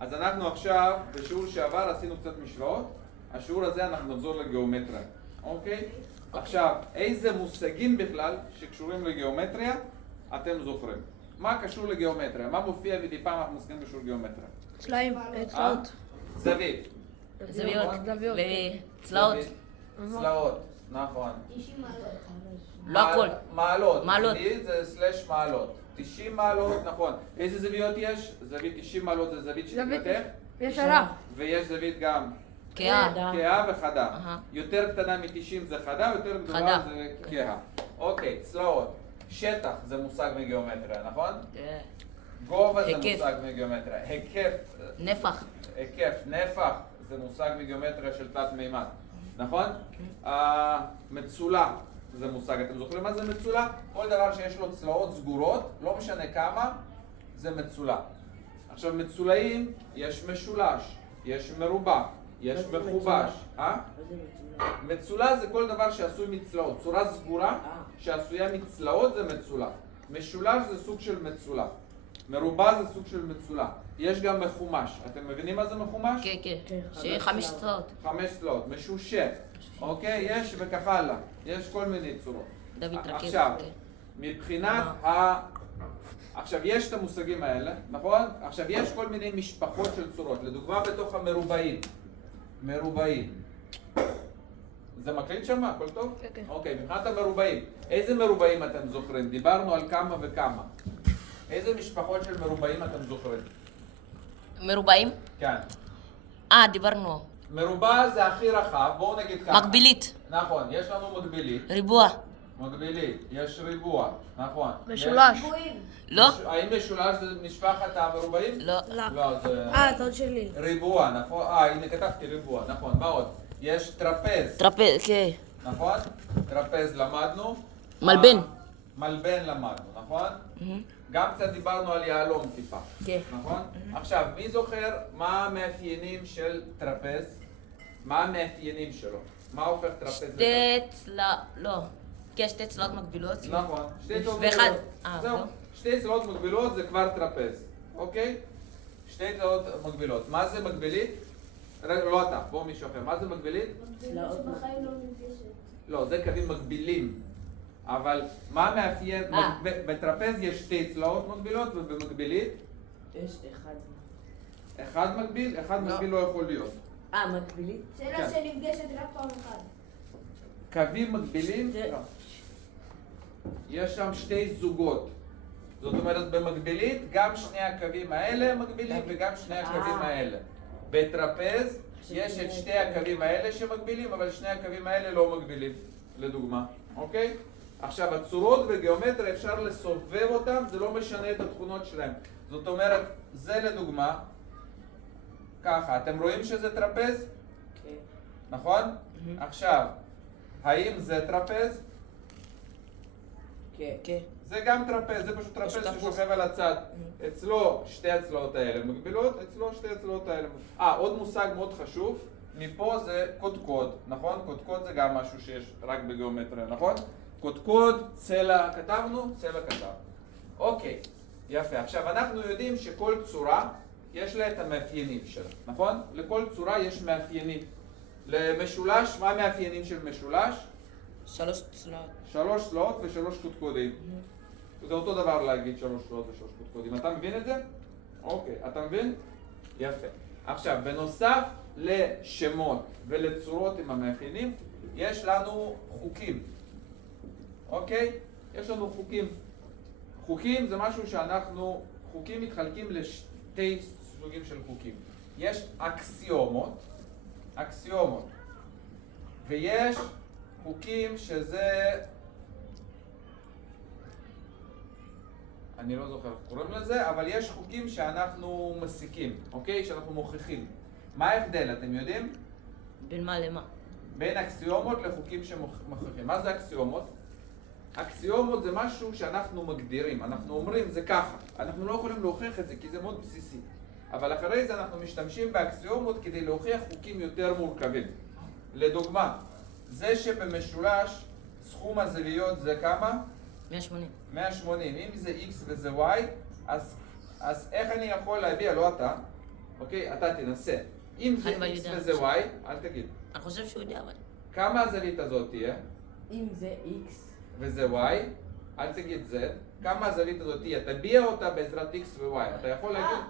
אז אנחנו עכשיו, בשיעור שעבר עשינו קצת משוואות, השיעור הזה אנחנו נחזור לגיאומטריה, אוקיי? עכשיו, איזה מושגים בכלל שקשורים לגיאומטריה אתם זוכרים? מה קשור לגיאומטריה? מה מופיע מדי פעם אנחנו מושגים קשור לגיאומטריה? צלעים, צלעות. זווית. זוויות זוויות. וצלעות. צלעות, נכון. 90 מעלות. לא הכל. מעלות. מעלות. זווית זה סלש מעלות. 90 מעלות, נכון. איזה זוויות יש? זווית 90 מעלות זה זווית שתתפתח. ישרה. ויש זווית גם כהה. כהה וחדה. אהה. יותר קטנה מ-90 זה חדה, יותר גדולה חדה. זה כהה. אוקיי, צלעות. שטח זה מושג מגיאומטריה, נכון? כן. גובה זה היקף. מושג מגיאומטריה. היקף. נפח. היקף, נפח, זה מושג מגיאומטריה של תלת מימד, נכון? מצולה זה מושג, אתם זוכרים מה זה מצולה? כל דבר שיש לו צלעות סגורות, לא משנה כמה, זה מצולה. עכשיו מצולעים, יש משולש, יש מרובע, יש מחובש. מצולה זה כל דבר שעשוי מצלעות, צורה סגורה שעשויה מצלעות זה מצולה. משולש זה סוג של מצולה. מרובע זה סוג של מצולה. יש גם מחומש. אתם מבינים מה זה מחומש? כן, כן. שיהיה 5 צלעות. 5 צלעות. משושה. אוקיי? יש וכך הלאה. יש כל מיני צורות. דוד רכב. עכשיו, מבחינת עכשיו יש את המושגים האלה, נכון? עכשיו יש כל מיני משפחות של צורות. לדוגמה בתוך המרובעים. מרובעים. זה מקליט שם? הכל טוב? כן. אוקיי, מבחינת המרובעים. איזה מרובעים אתם זוכרים? דיברנו על כמה וכמה. איזה משפחות של מרובעים אתם זוכרים? מרובעים? כן. דיברנו. מרובע זה הכי רחב, בואו נגיד ככה. מקבילית. נכון, יש לנו מקבילית. ריבוע. מקבילית, יש ריבוע, נכון. משולש. לא? האם משולש זה משפחת המרובעים? לא. לא, זה טעות שלי. ריבוע, נכון? הנה כתבתי ריבוע, נכון. מה עוד? יש טרפז, טרפז, כן. נכון? טרפז למדנו. מלבן. מלבן למדנו, נכון? גם קצת דיברנו על יהלום טיפה, כן. נכון? עכשיו, מי זוכר מה המאפיינים של טרפז? מה המאפיינים שלו? מה הופך טרפז שתי צלעות, לא. כן, שתי צלעות מקבילות. נכון, שתי צלעות ואחד. מקבילות. זהו, זהו. שתי צלעות מקבילות זה כבר טרפז, אוקיי? שתי צלעות מקבילות. מה זה מקבילית? רגע, לא אתה, בוא מישהו אחר. מה זה מקבילית? צלעות שבחיים לא נפגשת. לא, זה קווים מקבילים. אבל מה מאפיין? בטרפז יש שתי צלעות מקבילות ובמקבילית? יש אחד. אחד מקביל? אחד מקביל לא יכול להיות. מקבילית? שאלה שנפגשת רק פעם אחת. קווים מקבילים? לא. יש שם שתי זוגות. זאת אומרת, במקבילית גם שני הקווים האלה מקבילים וגם שני הקווים האלה. בטרפז יש את שתי הקווים האלה שמקבילים, אבל שני הקווים האלה לא מקבילים, לדוגמה. אוקיי? עכשיו, הצורות בגיאומטריה אפשר לסובב אותם, זה לא משנה את התכונות שלהם. זאת אומרת, זה לדוגמה, ככה, אתם רואים שזה טרפז? כן. נכון? עכשיו, האם זה טרפז? כן. כן. זה גם טרפז, זה פשוט טרפז ששוכב על הצד. אצלו שתי הצלעות האלה מקבילות, אצלו שתי הצלעות האלה. עוד מושג מאוד חשוב, מפה זה קודקוד, נכון? קודקוד זה גם משהו שיש רק בגיאומטריה, נכון? קודקוד, צלע כתבנו, צלע כתב. אוקיי, יפה. עכשיו אנחנו יודעים שכל צורה יש לה את המאפיינים שלה, נכון? לכל צורה יש מאפיינים. למשולש, מה המאפיינים של משולש? 3 צלעות. 3 צלעות ו3 קודקודים. זה אותו דבר להגיד 3 צלעות ו3 קודקודים. אתה מבין את זה? אוקיי, אתה מבין? יפה. עכשיו, בנוסף לשמות ולצורות עם המאפיינים, יש לנו חוקים. אוקיי? יש לנו חוקים. חוקים זה משהו שאנחנו, חוקים מתחלקים לשתי סוגים של חוקים. יש אקסיומות, ויש חוקים שזה, אני לא זוכר איך קוראים לזה, אבל יש חוקים שאנחנו מסיקים, אוקיי? שאנחנו מוכיחים. מה ההבדל, אתם יודעים? בין מה למה? בין אקסיומות לחוקים שמוכיחים. מה זה אקסיומות? אקסיומות זה משהו שאנחנו מגדירים, אנחנו אומרים זה ככה. אנחנו לא יכולים להוכיח את זה כי זה מאוד בסיסי. אבל אחרי זה אנחנו משתמשים באקסיומות כדי להוכיח חוקים יותר מורכבים. לדוגמה, זה שבמשולש סכום הזוויות זה כמה? 180. 180. אם זה x וזה y, אז איך אני יכול להביע, לא אתה, אוקיי? אתה תנסה. אם זה אבל x יודע. וזה y, אל תגיד. אני חושב שהוא יודע, אבל... כמה הזווית הזאת תהיה? אם זה X, וזה y, אל תגיד z. כמה הזווית הזאת תהיה? תביע אותה בעזרת x ו-y. אתה יכול להגיד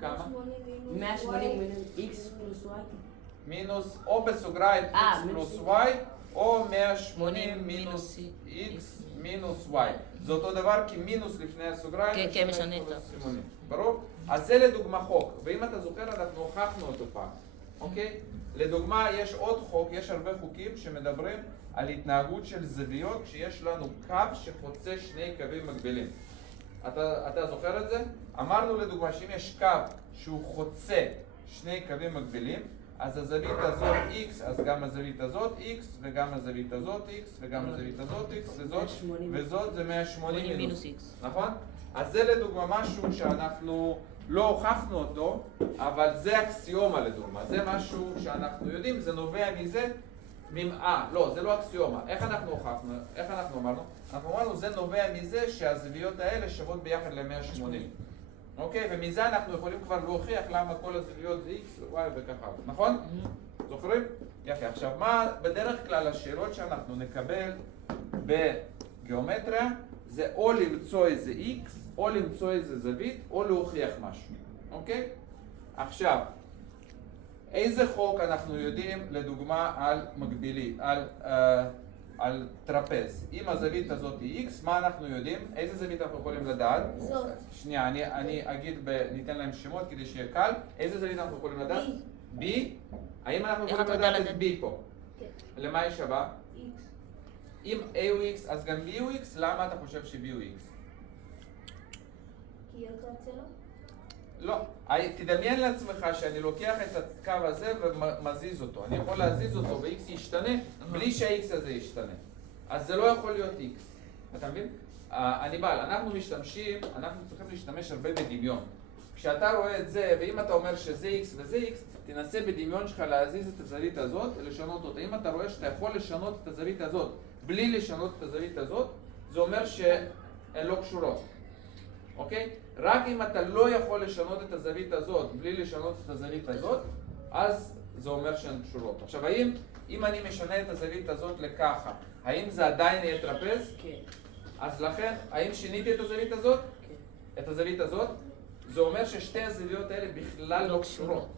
כמה? 180 מינוס X פלוס Y. מינוס או בסוגריים x מינוס פלוס X. y, או 180 מינוס x מינוס y. זה אותו דבר כי מינוס לפני הסוגריים. כן, משנה את כל את הסימונים. ברור? אז זה לדוגמה חוק, ואם אתה זוכר אנחנו הוכחנו אותו פעם, אוקיי? לדוגמה יש עוד חוק, יש הרבה חוקים שמדברים על התנהגות של זוויות כשיש לנו קו שחוצה שני קווים מקבילים. אתה זוכר את זה? אמרנו לדוגמה שאם יש קו שהוא חוצה שני קווים מקבילים, אז הזווית הזאת x, אז גם הזווית הזאת x, וגם הזווית הזאת x, וגם הזווית הזאת x, וזאת זה 180 מינוס x, נכון? אז זה לדוגמה משהו שאנחנו לא הוכחנו אותו, אבל זה אקסיומה לדוגמה, זה משהו שאנחנו יודעים, זה נובע מזה, לא, זה לא אקסיומה, איך אנחנו הוכחנו, איך אנחנו אמרנו? אנחנו אמרנו זה נובע מזה שהזוויות האלה שוות ביחד ל-180. אוקיי? ומזה אנחנו יכולים כבר להוכיח למה כל הזוויות זה x, y וככה, נכון? זוכרים? יפה. עכשיו, מה בדרך כלל השאלות שאנחנו נקבל בגיאומטריה זה או למצוא איזה x, או למצוא איזה זווית, או להוכיח משהו. אוקיי? עכשיו, איזה חוק אנחנו יודעים לדוגמה על מקבילי, על טרפז? אם הזווית הזאת היא x, מה אנחנו יודעים? איזה זווית אנחנו יכולים לדעת? זאת. שנייה, אני אגיד, ניתן להם שמות כדי שיהיה קל. איזה זווית אנחנו יכולים לדעת? B. B? האם אנחנו איך יכולים אתה יודע לדעת את לדעת? B פה? כן. למה היא שווה? X. אם A הוא x, אז גם B הוא x, למה אתה חושב ש-B הוא x? כי אותו צלו? לא. תדמיין לעצמך שאני לוקח את הקו הזה ומזיז אותו. אני יכול להזיז אותו ו-x ישתנה בלי שה-x הזה ישתנה. אז זה לא יכול להיות x. אתה מבין? אנחנו צריכים להשתמש הרבה בדמיון. כשאתה רואה את זה, ואם אתה אומר שזה x וזה x, תנסה בדמיון שלך להזיז את הזווית הזאת, לשנות אותה. אם אתה רואה שאתה יכול לשנות את הזווית הזאת בלי לשנות את הזווית הזאת, זה אומר שהן לא קשורות. אוקיי? רק אם אתה לא יכול לשנות את הזווית הזאת בלי לשנות את הזווית הזאת, אז זה אומר שהן קשורות. עכשיו, אם אני משנה את הזווית הזאת לככה, האם זה עדיין יהיה טרפז? כן. אז לכן, האם שיניתי את הזווית הזאת? כן. את הזווית הזאת? זה אומר ששתי הזוויות האלה בכלל לא קשורות.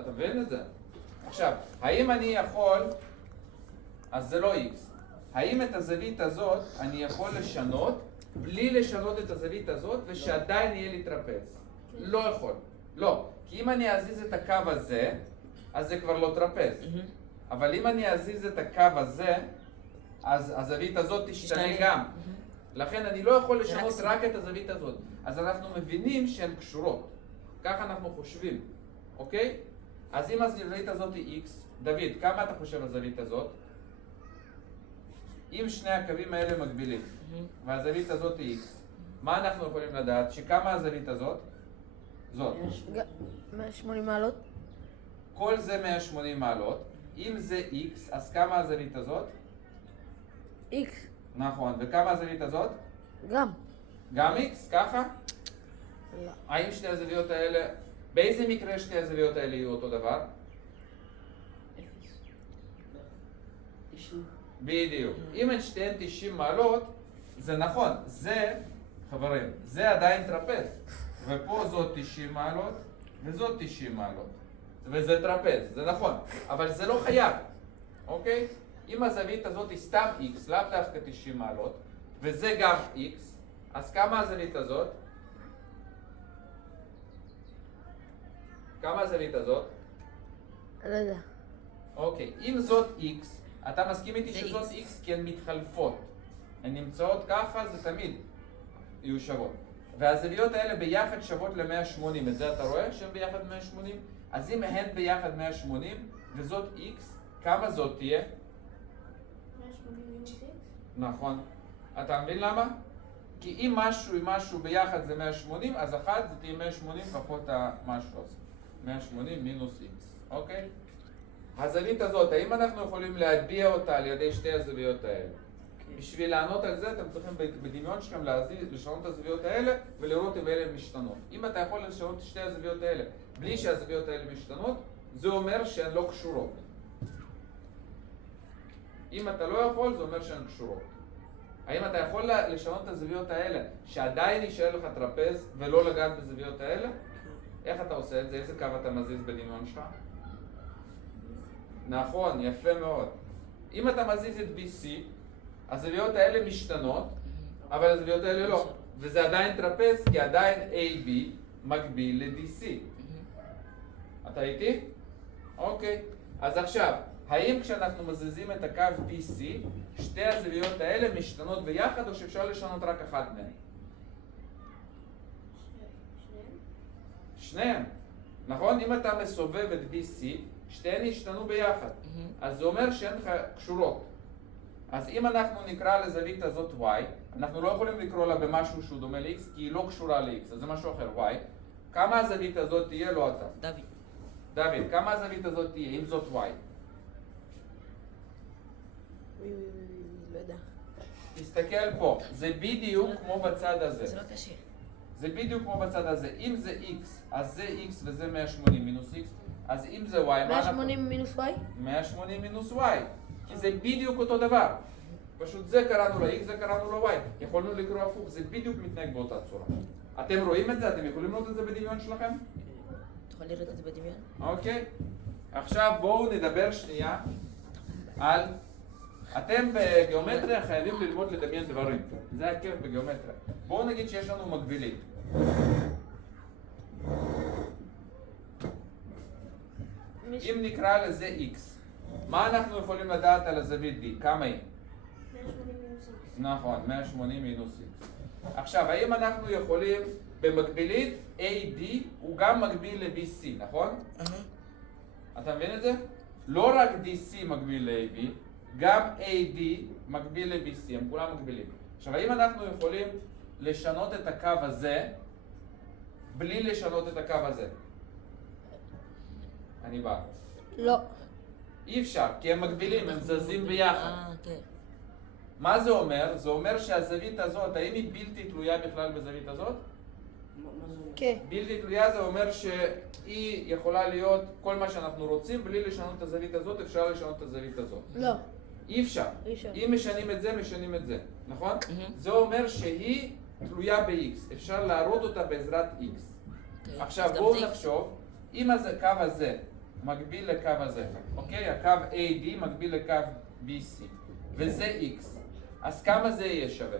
אתה מבין את זה? עכשיו, האם אני יכול, אז זה לא x. האם את הזווית הזאת אני יכול לשנות בלי לשנות את הזווית הזאת ושעדיין יהיה לי טרפז? לא יכול. לא. כי אם אני אזיז את הקו הזה, אז זה כבר לא טרפז. אבל אם אני אזיז את הקו הזה, אז הזווית הזאת תשתנה גם. לכן אני לא יכול לשנות רק את הזווית הזאת. אז אנחנו מבינים שהן קשורות. ככה אנחנו חושבים. אוקיי? אז אם הזווית הזאת היא x, דוד, כמה אתה חושב על הזווית הזאת? אם שני הקווים האלה מקבילים, והזווית הזאת היא x, מה אנחנו יכולים לדעת? שכמה הזווית הזאת? זאת. 180 מעלות. כל זה 180 מעלות. אם זה x, אז כמה הזווית הזאת? X. נכון. וכמה הזווית הזאת? גם. גם x? ככה? לא. האם שתי הזוויות האלה, באיזה מקרה שתי הזוויות האלה יהיו אותו דבר? 90. בדיוק. אם הן שתיהן 90 מעלות, זה נכון. זה, חברים, זה עדיין טרפז. ופה זאת 90 מעלות, וזאת 90 מעלות. וזה טרפז, זה נכון. אבל זה לא חייב, אוקיי? אם הזווית הזאת היא סתם x, לאו דווקא 90 מעלות, וזה גם x, אז כמה הזווית הזאת? כמה הזווית הזאת? לא יודע. אוקיי, אם זאת x, אתה מסכים איתי זה שזאת X. x כי הן מתחלפות. הן נמצאות ככה, זה תמיד יהיו שוות. והזוויות האלה ביחד שוות ל-180, את זה אתה רואה שהן ביחד 180? אז אם הן ביחד 180 וזאת x, כמה זאת תהיה? 180 מינוס X? נכון. אתה מבין למה? כי אם משהו עם משהו ביחד זה 180, אז אחת זה תהיה 180 פחות המשהו הזה. 180 מינוס x, אוקיי? הזווית הזאת, האם אנחנו יכולים להטביע אותה על ידי שתי הזוויות האלה? בשביל לענות על זה אתם צריכים בדמיון שלכם לשנות את הזוויות האלה ולראות אם אלה משתנות. אם אתה יכול לשנות את שתי הזוויות האלה בלי שהזוויות האלה משתנות, זה אומר שהן לא קשורות. אם אתה לא יכול, זה אומר שהן קשורות. האם אתה יכול לשנות את הזוויות האלה, שעדיין יישאר לך טרפז ולא לגעת בזוויות האלה? איך אתה עושה את זה? איזה קו אתה מזיז בדמיון שלך? נכון, יפה מאוד. אם אתה מזיז את BC, הזוויות האלה משתנות, אבל הזוויות האלה לא. וזה עדיין טרפז, כי עדיין AB מקביל ל-DC. אתה איתי? אוקיי. אז עכשיו, האם כשאנחנו מזיזים את הקו BC, שתי הזוויות האלה משתנות ביחד, או שאפשר לשנות רק אחת מהן? שניהם. נכון? אם אתה מסובב את BC, שתיהן ישתנו ביחד. אז זה אומר שהן קשורות. אז אם אנחנו נקרא לזווית הזאת Y, אנחנו לא יכולים לקרוא לה במשהו שהוא דומה ל-X, כי היא לא קשורה ל-X, אז זה משהו אחר, Y. כמה הזווית הזאת תהיה? לא אתה. דוד. דוד, כמה הזווית הזאת תהיה, אם זאת Y? לא יודע. תסתכל פה, זה בדיוק כמו בצד הזה. זה לא קשה. זה בדיוק כמו בצד הזה. אם זה X, אז זה X וזה 180 מינוס X, אז אם זה Y, מה אנחנו... 180 מינוס Y? 180 מינוס Y, כי זה בדיוק אותו דבר. פשוט זה קראנו ל-X, זה קראנו ל-Y. יכולנו לקרוא הפוך, זה בדיוק מתנהג באותה צורה. אתם רואים את זה? אתם יכולים לראות את זה בדמיון שלכם? אתה יכול לראות את זה בדמיון? אוקיי. עכשיו בואו נדבר שנייה על... אתם בגיאומטריה חייבים ללמוד לדמיין דברים. זה הכיף בגיאומטריה. בואו נגיד שיש לנו מקבילית. אם נקרא לזה X, מה אנחנו יכולים לדעת על הזווית D? כמה היא? 180 מינוס X. נכון, 180 מינוס X. עכשיו, האם אנחנו יכולים, במקבילית AD הוא גם מקביל ל-BC, נכון? אתה מבין את זה? לא רק DC מקביל ל-AB, גם AD מקביל ל-BC, הם כולם מקבילים. עכשיו, האם אנחנו יכולים לשנות את הקו הזה בלי לשנות את הקו הזה? אני בא. לא. אי אפשר, כי הם מקבילים, הם זזים ביחד. כן. מה זה אומר? זה אומר שהזווית הזאת, האם היא בלתי תלויה בכלל בזווית הזאת? מה זה אומר? כן. בלתי תלויה זה אומר שהיא יכולה להיות כל מה שאנחנו רוצים, בלי לשנות את הזווית הזאת, אפשר לשנות את הזווית הזאת. לא. אי אפשר. אי אפשר. אם משנים את זה, משנים את זה, נכון? מהמם. זה אומר שהיא תלויה ב-X, אפשר להראות אותה בעזרת X. אוקיי. עכשיו אז גם בואו זה X. נחשוב, אם הקו הזה מקביל לקו הזה, אוקיי? הקו AD מקביל לקו BC, וזה X, אז כמה זה יהיה שווה? זה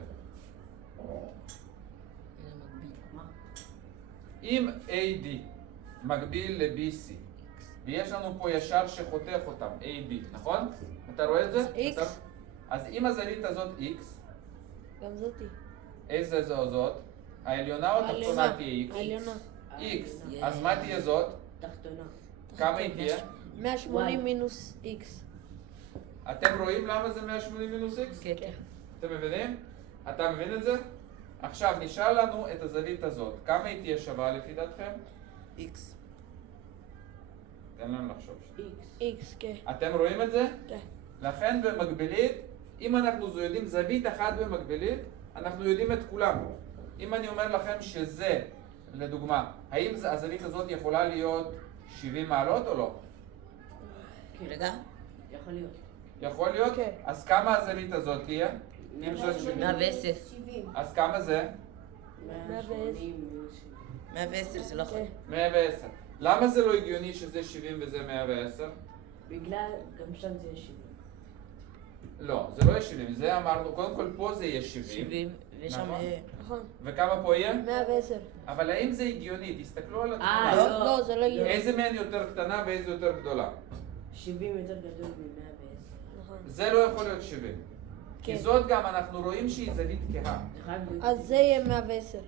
מקביל. מה? אם AD מקביל ל-BC, ויש לנו פה ישר שחותך אותם, AB, נכון? אתה רואה את זה? X. אז אם הזווית הזאת X, גם זאתי. איזה זו זאת? העליונה או התחתונה העליונה. תהיה X? העליונה. X. אז מה תהיה זאת? תחתונה. כמה היא תהיה? 180 מינוס X. אתם רואים למה זה 180 מינוס X? כן, כן. אתם מבינים? אתה מבין את זה? עכשיו נשאר לנו את הזווית הזאת. כמה היא תהיה שווה לפי דעתכם? X. תן לנו לחשוב. X. X, כן. אתם רואים את זה? כן. לכן במקבילית, אם אנחנו יודעים זווית אחת במקבילית, אנחנו יודעים את כולם. אם אני אומר לכם שזה, לדוגמה, האם הזווית הזאת יכולה להיות 70 מעלות או לא? רגע. יכול להיות. יכול להיות? כן. אז כמה הזווית הזאת תהיה? אם זאת 70. 110. 70. אז כמה זה? 180 מינוס 70. 110 זה לא יכול. כן. 110. למה זה לא הגיוני שזה 70 וזה 110? בגלל, גם שם זה יהיה 70. לא, זה לא יהיה 70, זה אמרנו, קודם כל פה זה יהיה 70. 70, ושם... נכון. נכון. וכמה פה יהיה? 110. אבל האם זה הגיוני? תסתכלו על אה, התמונה. לא. לא, זה לא הגיוני. איזה מהן יותר קטנה ואיזה יותר גדולה? 70 יותר גדול מ-110. נכון. זה לא יכול להיות 70. כי כן. זאת גם, אנחנו רואים שהיא זווית כהה. אז זה יהיה 110.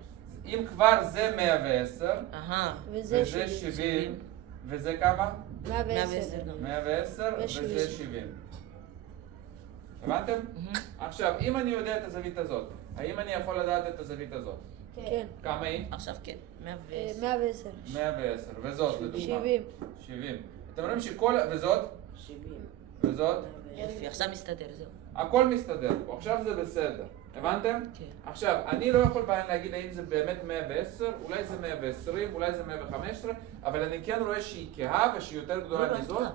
אם כבר זה 110, אהה. וזה וזה 70. 70, וזה כמה? 110. גם. 110 ושבעים. וזה 70. הבנתם? עכשיו, אם אני יודע את הזווית הזאת, האם אני יכול לדעת את הזווית הזאת? כן. כמה היא? עכשיו כן. 110. 110. 110. וזאת, לדוגמה. 70. 70. אתם רואים שכל... וזאת? 70. וזאת? יופי, עכשיו מסתדר, זהו. הכל מסתדר פה, עכשיו זה בסדר. הבנתם? כן. עכשיו, אני לא יכול בעיה להגיד האם זה באמת 110, אולי זה 120, אולי זה 115, אבל אני כן רואה שהיא כהה ושהיא יותר גדולה לא, מזאת,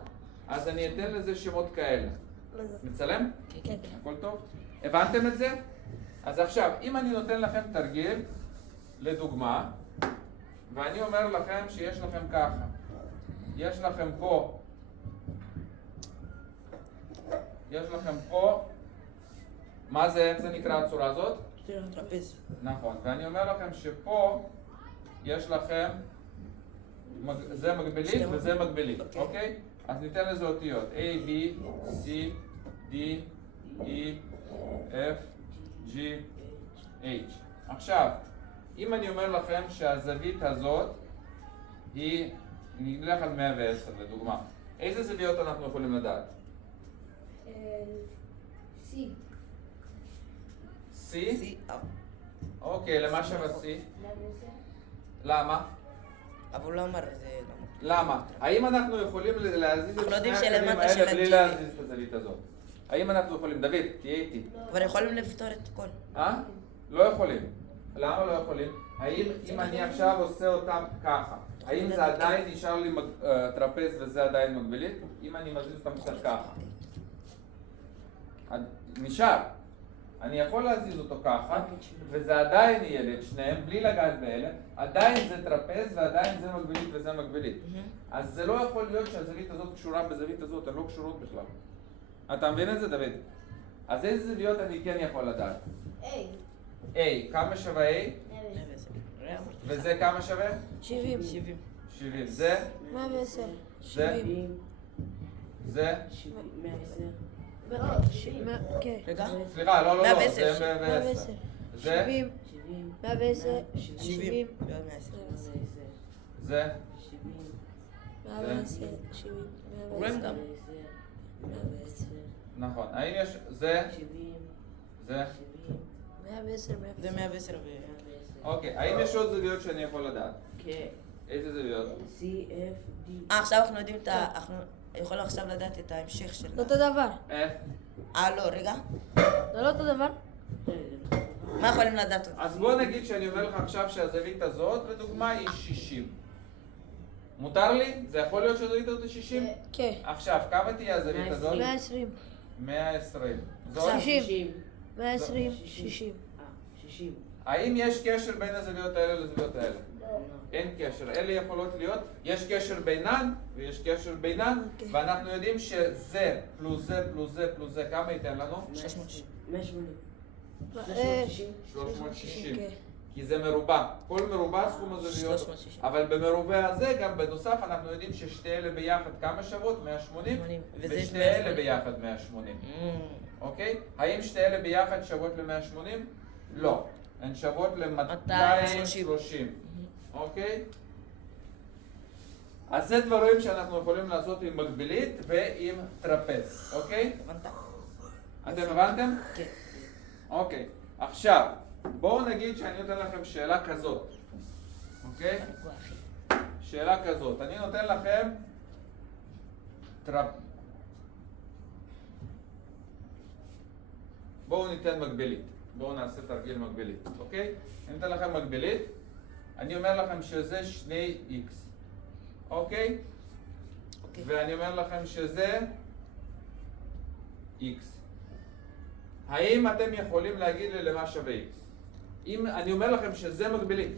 אז אני אתן לזה שמות כאלה. מצלם? כן. הכל טוב? הבנתם את זה? אז עכשיו, אם אני נותן לכם תרגיל, לדוגמה, ואני אומר לכם שיש לכם ככה, יש לכם פה, מה זה, איך זה נקרא הצורה הזאת? טרפז. נכון, ואני אומר לכם שפה יש לכם, זה מגבלית וזה מגבלית, אוקיי? אז ניתן לזה אותיות A, B, C, D, E, F, G, H. עכשיו, אם אני אומר לכם שהזווית הזאת היא, נלך על 110 לדוגמה, איזה זוויות אנחנו יכולים לדעת? C. C? אוקיי, למה שווה C? 110. למה? אבל הוא לא אמר את זה. למה? האם אנחנו יכולים להזיז את אנחנו יודעים שני הקווים שלמטה של האלה בלי הג'י. להזיז את הזווית הזאת? האם אנחנו יכולים? דוד, תהיה איתי. אבל יכולים לפתור את הכל. לא יכולים. למה לא יכולים? האם אם אני עכשיו עושה אותם ככה, האם זה עדיין נשאר לי טרפז וזה עדיין מגבלית? אם אני מזיז אותם קצת ככה. נשאר. אני יכול להזיז אותו ככה, וזה עדיין יהיה לי את שניהם, בלי לגעת באלה, עדיין זה טרפז ועדיין זה מגבלית וזה מגבלית. אז זה לא יכול להיות שהזווית הזאת קשורה בזווית הזאת, הן לא קשורות בכלל. אתה מבין את זה, דוד? אז איזה זוויות אני כן יכול לדעת? A. A, כמה שווה A? 110. וזה כמה שווה? 70. 70. זה? 110. זה? 70. זה? 70. כן. רגע. סליחה, לא, 110. זה 110. 110. זה? 70. 110. 70. ועוד 110. זה? 110. 70. רואים גם. 110. נכון. האם יש... זה? זה? 110. זה 110 ו... אוקיי. האם יש עוד זוויות שאני יכול לדעת? כן. איזה זוויות? C, F, D. עכשיו אנחנו יודעים את ה... אנחנו יכולים עכשיו לדעת את ההמשך של... זה אותו דבר. איך? לא, רגע. זה לא אותו דבר? מה יכולים לדעת? אז בוא נגיד שאני אומר לך עכשיו שהזווית הזאת, לדוגמה, היא 60. מותר לי? זה יכול להיות שהזווית הזאת היא 60? כן. עכשיו, כמה תהיה הזווית הזאת? 120. 120. זאת? 60. 120. 60. 60. האם יש קשר בין הזוויות האלה לזוויות האלה? אין קשר. אלה יכולות להיות, יש קשר בינן ויש קשר בינן, אוקיי. ואנחנו יודעים שזה פלוס זה פלוס זה פלוס זה, כמה ייתן לנו? 660. 180. 360. כן. כי זה מרובע. כל מרובע סכום הזוויות. 360. אבל במרובע הזה גם בנוסף אנחנו יודעים ששתי אלה ביחד כמה שוות? 180? 80. וזה ושתי 180. אלה ביחד 180. אוקיי? האם שתי אלה ביחד שוות ל-180? לא. הן שוות ל-230. אוקיי? אז זה דברים שאנחנו יכולים לעשות עם מקבילית ועם טרפז. אוקיי? הבנת? אתם הבנתם? כן. אוקיי. עכשיו, בואו נגיד שאני נותן לכם שאלה כזאת. אוקיי? שאלה כזאת. אני נותן לכם בואו ניתן מקבילית. בואו נעשה תרגיל מקבילית. אוקיי? אני נותן לכם מקבילית. אני אומר לכם שזה 2x. אוקיי? ואני אומר לכם שזה x. האם אתם יכולים להגיד לי למה שווה x? אם אני אומר לכם שזה מקבילית.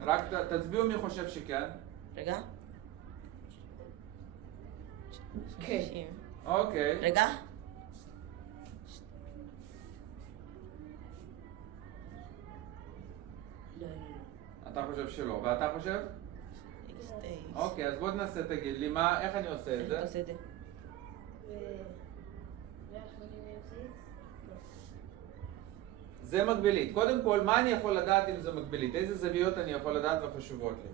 רק תצביעו מי חושב שכן. רגע. כן. אוקיי. רגע. אתה חושב שלא, ואתה חושב? אוקיי, אז בוא ננסה, תגיד לי, איך אני עושה את איך זה? אתה עושה את זה? 180 זה מקבילית. קודם כל, מה אני יכול לדעת אם זה מקבילית? איזה זוויות אני יכול לדעת וחשובות לי?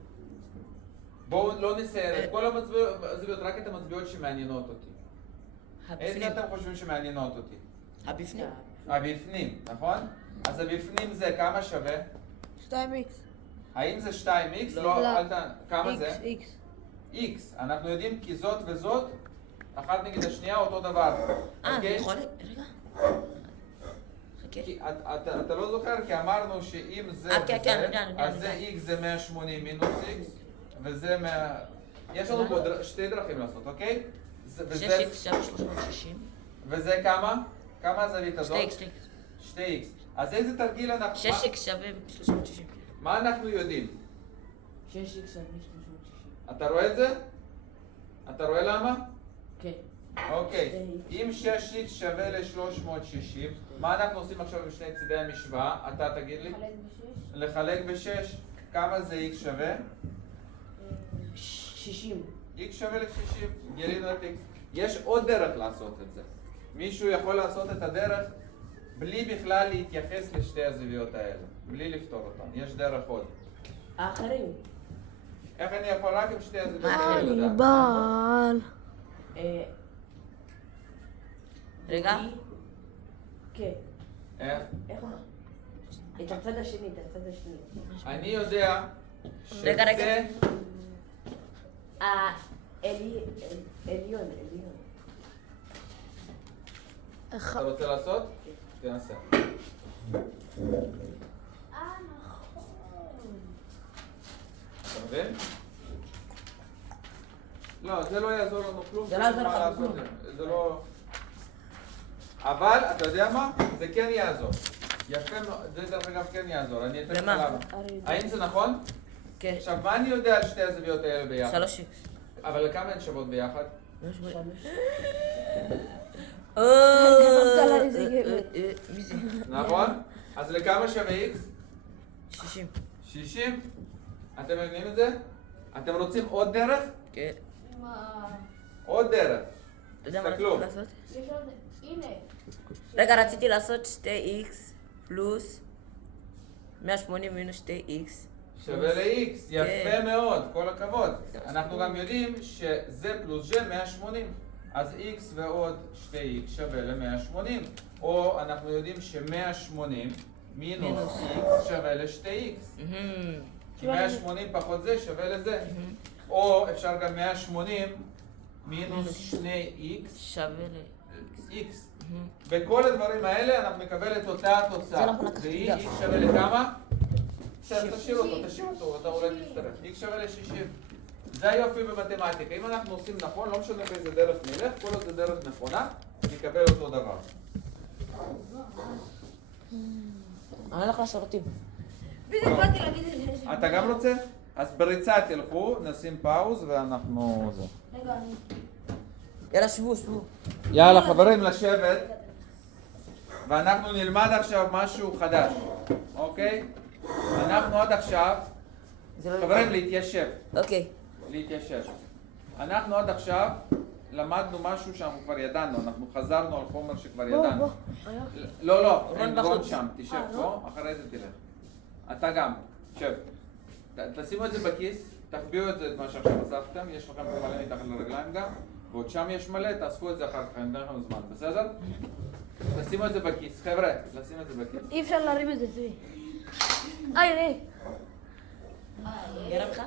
בואו לא נסייר את כל הזוויות, רק את המצביעות שמעניינות אותי. איזה הבפנים. אתם חושבים שמעניינות אותי? הבפנים. הבפנים, נכון? אז הבפנים זה כמה שווה? 2x. האם זה 2x? לא. כמה זה? x. x. אנחנו יודעים כי זאת וזאת, אחת נגד השנייה אותו דבר. זה אוקיי? יכול... רגע. כן. כי אתה לא זוכר, כי אמרנו שאם זה כן, וזה, אני יודע, אז זה x זה 180 מינוס x, וזה 100... יש לנו פה שתי דרכים לעשות, אוקיי? וזה- 6x שווה 360. וזה כמה? כמה הזווית הזאת? 2x. 2x. אז איזה תרגיל אנחנו... 6x שווה 360. מה אנחנו יודעים? 6x שווה 360. אתה רואה את זה? אתה רואה למה? כן. אוקיי. אם 6x שווה ל-360, מה אנחנו עושים עכשיו עם שני צידי המשוואה? אתה תגיד לי. לחלק ב-6. כמה זה x שווה? 60. x שווה ל-60. גילינו את x. יש עוד דרך לעשות את זה. מישהו יכול לעשות את הדרך בלי בכלל להתייחס לשתי הזוויות האלה. בלי לפתור אותן. יש דרך עוד. האחרים. איך אני יכול רק עם שתי הזוויות מה האלה אני לדעת? בעל. רגע. כן. איך? איך הוא? את הצד השני, את הצד השני. אני יודע רגע, רגע. שזה... עליון. אתה רוצה לעשות? תנסה. אתה מבין? לא, זה לא יעזור לנו כלום. זה לא יעזור מה לך לעשות בכלום. עם זה. זה לא... אבל, אתה יודע מה? זה כן יעזור. יפה מאוד, זה דרך אגב כן יעזור. אני אתן לך למה? למה. האם זה נכון? כן. עכשיו, מה אני יודע על שתי הזוויות האלה ביחד? 3x. אבל לכמה הן שוות ביחד? מי זה? נכון? אז לכמה שווה x? 60. 60? אתם מבינים את זה? אתם רוצים עוד דרך? כן. עוד דרך. אתה יודע מה תסתכלו. רציתי לעשות? רגע, רציתי לעשות 2x פלוס 180 מינוס 2x. שווה ל-x, יפה כן. מאוד, כל הכבוד. אנחנו גם יודעים שזה פלוס זה 180. אז x ועוד 2x שווה ל-180. או אנחנו יודעים ש-180 מינוס x שווה ל-2x. כי 180 פחות זה שווה לזה. או אפשר גם 180 מינוס 2x שווה ל-x. x. בכל הדברים האלה אנחנו נקבל את אותה התוצאה. זה אנחנו לקחתי והיא דף. x שווה לכמה? בסדר, תשאיר אותו, אתה אולי תצטרך. x שווה ל-60. זה היופי במתמטיקה. אם אנחנו עושים נכון, לא משנה באיזה דרך נלך, כל עוד זה דרך נכונה, נקבל אותו דבר. אני הולך לשירותים. בדיוק באתי להגיד את זה. אתה גם רוצה? אז בריצה תלכו, נשים פאוז ואנחנו... רגע, אני... יאללה, שבו. יאללה חברים, לשבת. ואנחנו נלמד עכשיו משהו חדש, אוקיי? אנחנו עד עכשיו, חברים, להתיישב. אוקיי. להתיישב. אנחנו עד עכשיו למדנו משהו שאנחנו כבר ידענו, אנחנו חזרנו על חומר שכבר ידענו. לא, רון רון בחוץ. שם, תשב פה, אחרי זה תלך. אתה גם, שב. תשימו את זה בכיס, תחביאו את זה, את מה שעכשיו אספתם, יש לכם פה מלא מתחת לרגליים גם, ועוד שם יש מלא, תאספו את זה אחר כך, אני אתן לכם זמן, בסדר? תשימו את זה בכיס, חבר'ה, לשים את זה בכיס. אי אפשר להרים את זה, צבי. היי. יאללה לך?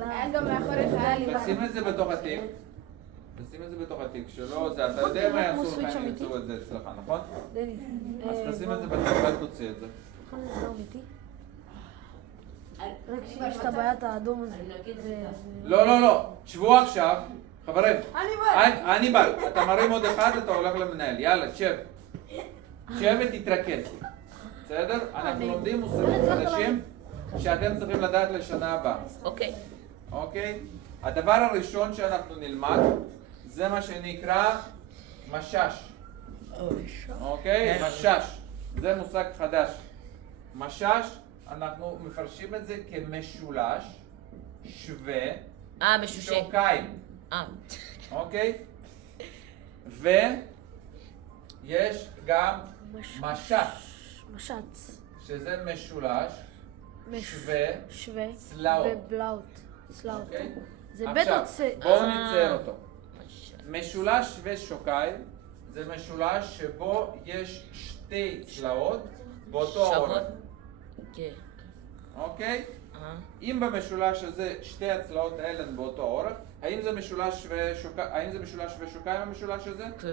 היה גם מאחוריך. תשים את זה בתוך התיק. תשים את זה בתוך התיק שלו, זה, אתה יודע מה יעשו לך אם ימצאו את זה אצלך, נכון? דני. אז תשים את זה בתיק ואל תוציא את זה. רק שיש את הבעיית האדום הזה. לא, שבו עכשיו, חברים. אני אני בא, אתה מרים עוד אחד, אתה הולך למנהל, יאללה, תשב. תשב ותתרכז. בסדר? אנחנו לומדים מושגים חדשים שאתם צריכים לדעת לשנה הבאה. אוקיי. אוקיי? הדבר הראשון שאנחנו נלמד זה מה שנקרא משש. אוקיי? משש. זה מושג חדש. משש, אנחנו מפרשים את זה כמשולש שווה משושה. שוקיים. אוקיי? ויש גם משץ, שזה משולש שווה צלעות. ובלאוט. צלעות. אוקיי? זה עכשיו, בטח... בואו נצייר אותו. משולש שווה שוקיים זה משולש שבו יש שתי צלעות באותו אורך. כן. אוקיי? אם במשולש הזה שתי הצלעות האלה הן באותו אורך, האם זה משולש שווה שוקיים המשולש הזה? כן.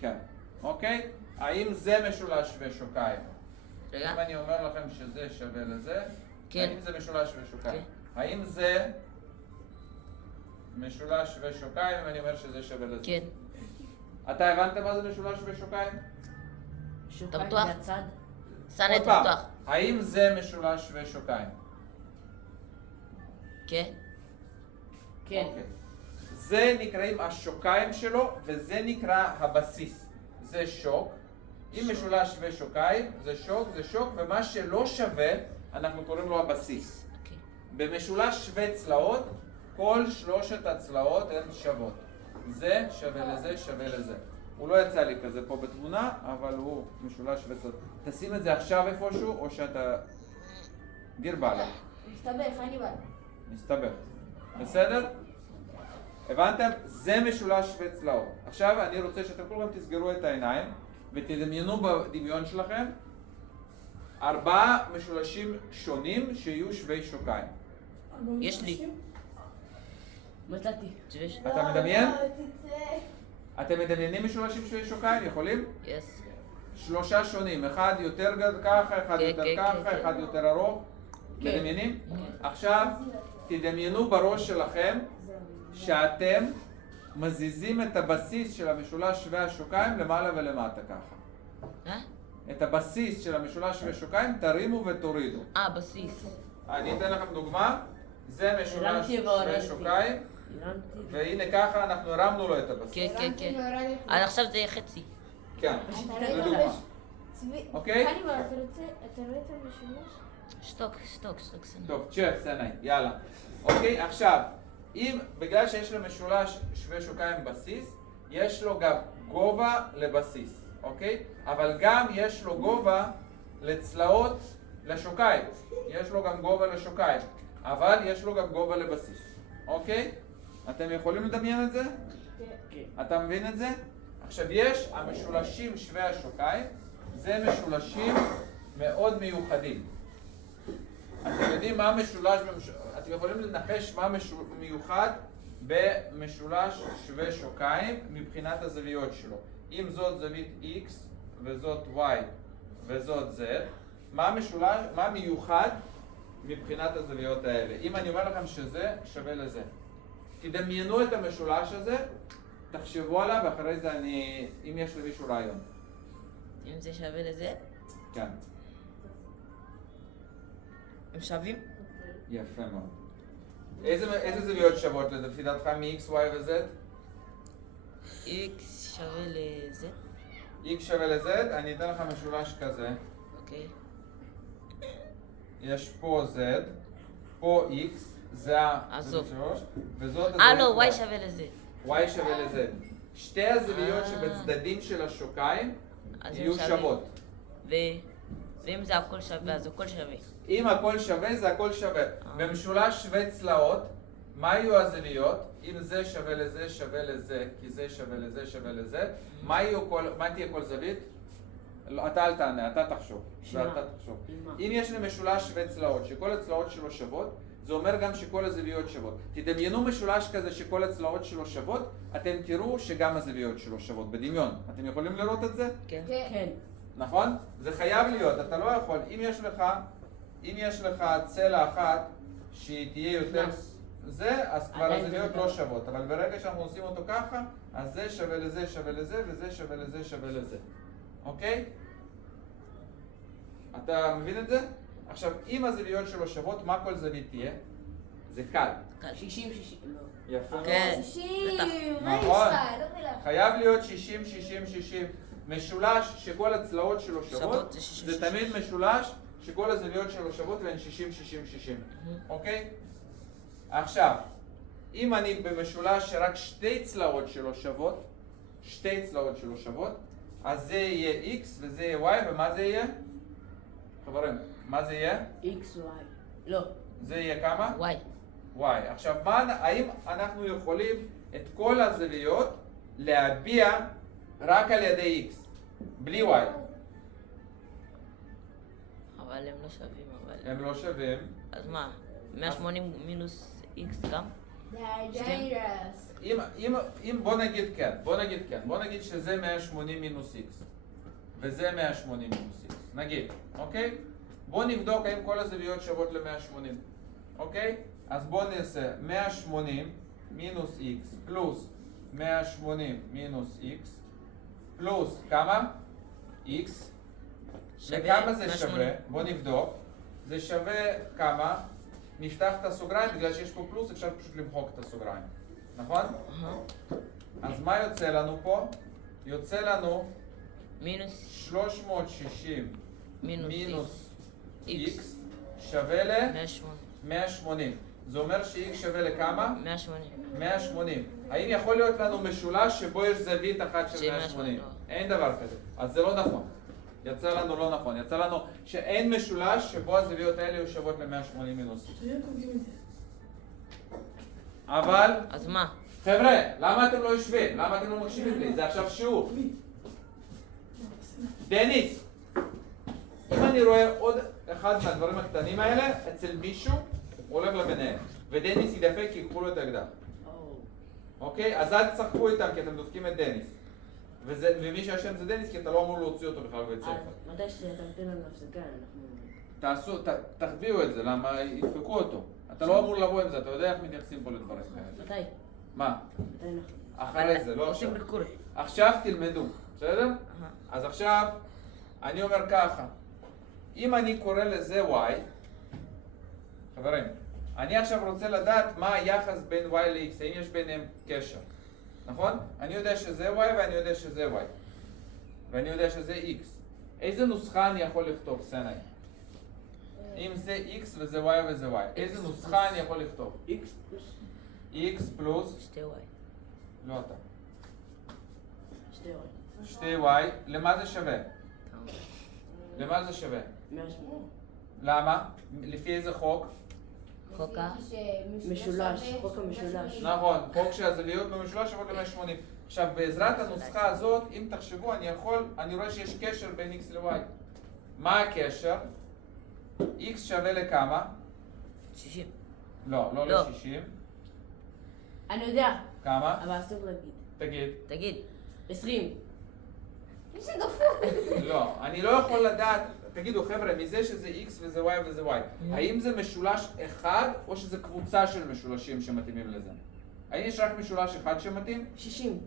כן. אוקיי? האם זה משולש שווה שוקיים? רגע. אם אני אומר לכם שזה שווה לזה, כן. האם זה משולש שווה שוקיים? כן. האם זה משולש שווה שוקיים אם אני אומר שזה שווה לזה? כן. אתה הבנת מה זה משולש שווה שוקיים? שוקיים בטוח? זה הצד. סנט עוד פעם, פתוח. האם זה משולש שווה שוקיים? כן. כן. אוקיי. זה נקראים השוקיים שלו וזה נקרא הבסיס. זה שוק. אם משולש שווה שוקיים, זה שוק, ומה שלא שווה, אנחנו קוראים לו הבסיס. אוקיי. במשולש שווה צלעות, כל שלושת הצלעות הן שוות. זה שווה לזה, שווה לזה. הוא לא יצא לי כזה פה בתמונה, אבל הוא משולש שווה צלעות. תשים את זה עכשיו איפשהו, או שאתה... דיר בעלה. מסתבך, אני בא. מסתבר. בסדר? הבנתם? זה משולש שווה צלעות. עכשיו אני רוצה שאתם כולכם תסגרו את העיניים ותדמיינו בדמיון שלכם 4 משולשים שונים שיהיו שווי שוקיים. יש לי. מצאתי. שיש. אתה מדמיין? אתם מדמיינים משולשים שווי שוקיים? יכולים? יס. 3 שונים, אחד יותר ככה, אחד כן, יותר כן, ככה, כן, אחד כן. יותר ארוך. כן. מדמיינים? עכשיו תדמיינו בראש שלכם שאתם מזיזים את הבסיס של המשולש שווה השוקיים למעלה ולמטה ככה. את הבסיס של המשולש שווה השוקיים תרימו ותורידו. בסיס. אני אתן לכם דוגמה. זה משולש הרמתי שווה והורדתי. שוקיים, הרמתי. והנה ככה אנחנו הרמנו לו את הבסיס. כן, כן, כן. אז עכשיו זה יהיה חצי. כן, אתה זה רואה דוגמה. צבי, אוקיי? חניבר, אתה רואה את המשולש? שתוק, סנט. טוב, צ'ף, סנאי, יאללה. אוקיי, עכשיו, אם בגלל שיש לו משולש שווה שוקיים בסיס, יש לו גם גובה לבסיס, אוקיי? אבל גם יש לו גובה לצלעות לשוקיים. יש לו גם גובה לשוקיים, אבל יש לו גם גובה לבסיס, אוקיי? אתם יכולים לדמיין את זה? כן. אתה מבין את זה? עכשיו יש המשולשים שווי השוקיים, זה משולשים מאוד מיוחדים. אתם יודעים מה משולש, אתם יכולים לנחש מה מיוחד במשולש שווה שוקיים מבחינת הזוויות שלו. אם זאת זווית x וזאת y וזאת z, מה מיוחד מבחינת הזוויות האלה? אם אני אומר לכם שזה שווה לזה. תדמיינו את המשולש הזה, תחשבו עליו ואחרי זה אם יש למישהו רעיון. אם זה שווה לזה, כן, הם שווים? יפה מאוד. איזה זוויות שוות לפי דעתך מ-x, y ו-z? x שווה לזה. x שווה ל-z, אני אתן לך משולש כזה. אוקיי. יש פה z, פה x, זה עזוב. ה-3, וזאת לא, y שווה לזה. y שווה ל-z. שתי הזוויות אה. שבצדדים של השוקיים אז הם יהיו שווים. שוות. ואם זה הכל שווה, אז הכל שווה. אם הכל שווה, זה הכל שווה. במשולש שווה צלעות, מה יהיו הזוויות? אם זה שווה לזה, שווה לזה, כי זה שווה לזה, שווה לזה, מה תהיה כל זווית? לא, אתה אל תענה, אתה תחשוב. שמה? ואתה תחשוב. מה? אם יש לי משולש שווה צלעות, שכל הצלעות שלו שוות, זה אומר גם שכל הזוויות שוות. תדמיינו משולש כזה שכל הצלעות שלו שוות, אתם תראו שגם הזוויות שלו שוות, בדמיון. אתם יכולים לראות את זה? כן. כן. נכון? זה חייב להיות, אתה לא יכול. אם יש לך צלע אחת שהיא תהיה יותר זה, אז כבר עדיין הזוויות זה לא גדול. שוות. אבל ברגע שאנחנו עושים אותו ככה, אז זה שווה לזה, שווה לזה, וזה שווה לזה, שווה לזה. אוקיי? אתה מבין את זה? עכשיו, אם הזוויות שלו שוות, מה כל זווית תהיה? זה קל. 60, 60, לא. יפה מאוד. כן. 60, נכון. לא מילה. חייב להיות 60, 60, 60. משולש שכל הצלעות שלו שוות, שוות, זה 60, זה תמיד משולש שכל הזוויות שלו שוות והן 60, 60, 60. אוקיי? עכשיו, אם אני במשולש שרק שתי צלעות שלו שוות, אז זה יהיה x וזה יהיה y, ומה זה יהיה? חברים, מה זה יהיה? X, Y. לא. זה יהיה כמה? y. y. עכשיו, האם אנחנו יכולים את כל הזוויות להביע רק על ידי x, בלי y? אבל הם לא שווים, אבל... הם לא שווים. אז מה? 180 מינוס x גם? They're dangerous. אם בוא נגיד כן, בוא נגיד שזה 180 מינוס x. וזה 180 מינוס x, נגיד, אוקיי? בואו נבדוק האם כל הזוויות שוות ל-180, אוקיי? אז בואו נעשה 180 מינוס x פלוס 180 מינוס x פלוס כמה? x. לכמה זה 180. שווה? בואו נבדוק. זה שווה כמה? נפתח את הסוגריים, בגלל שיש פה פלוס אפשר פשוט למחוק את הסוגריים, נכון? אז מה יוצא לנו פה? יוצא לנו מינוס 360 מינוס מינוס x. x שווה 180. ל-180. זה אומר ש-x שווה לכמה? 180. 180. האם יכול להיות לנו משולש שבו יש זווית אחת של שהיא 180? 180, אין דבר כזה. אז זה לא נכון. יצא לנו לא נכון. יצא לנו שאין משולש שבו הזוויות האלה יהיו שוות ל-180 מינוס. אבל, אז מה? חבר'ה, למה אתם לא יושבים? למה אתם לא מקשיבים לי? זה עכשיו שיעור. דניס, אם אני רואה עוד אחד מהדברים הקטנים האלה אצל מישהו, הוא הולך למנהל. ודניס ידפק כי ייקחו לו את האקדח. אוקיי? אז אל תשחקו איתם כי אתם דופקים את דניס. ומי שהשם זה דניס כי אתה לא אמור להוציא אותו בכלל בבית ספר. מתי שאתה נותן לנו הפסקה, אנחנו... תחביאו את זה, למה ידפקו אותו. אתה לא אמור לבוא עם זה, אתה יודע איך מתייחסים פה לדברים כאלה. מתי? מה? מתי אנחנו? אחרי זה, לא עושים עכשיו. ריקורי. עכשיו תלמדו, בסדר? אז עכשיו, אני אומר ככה, אם אני קורא לזה y, חברים, אני עכשיו רוצה לדעת מה היחס בין y ל-x, האם יש ביניהם קשר, נכון? אני יודע שזה y ואני יודע שזה y, ואני יודע שזה x. איזה נוסחה אני יכול לכתוב, סנאי? אם זה x וזה y וזה y, איזה נוסחה אני יכול לכתוב? X פלוס... x פלוס, שתי וואי. לא אתה, שתי y. 2y, למה זה שווה? למה זה שווה? 180. למה? לפי איזה חוק? חוקה. משולש, חוק המשולש. נכון, חוק שהזוויות במשולש שוות ל-180. עכשיו, בעזרת הנוסחה הזאת, אם תחשבו, אני רואה שיש קשר בין x ל-y. מה הקשר? x שווה לכמה? 60. לא, לא לא. ל-60. אני יודע, כמה? אבל אסור להגיד. תגיד. תגיד. 20. איזה גפור. לא, אני לא יכול לדעת, תגידו חבר'ה, מזה שזה x וזה y וזה y, האם זה משולש אחד או שזה קבוצה של משולשים שמתאימים לזה? האם יש רק משולש אחד שמתאים? 60.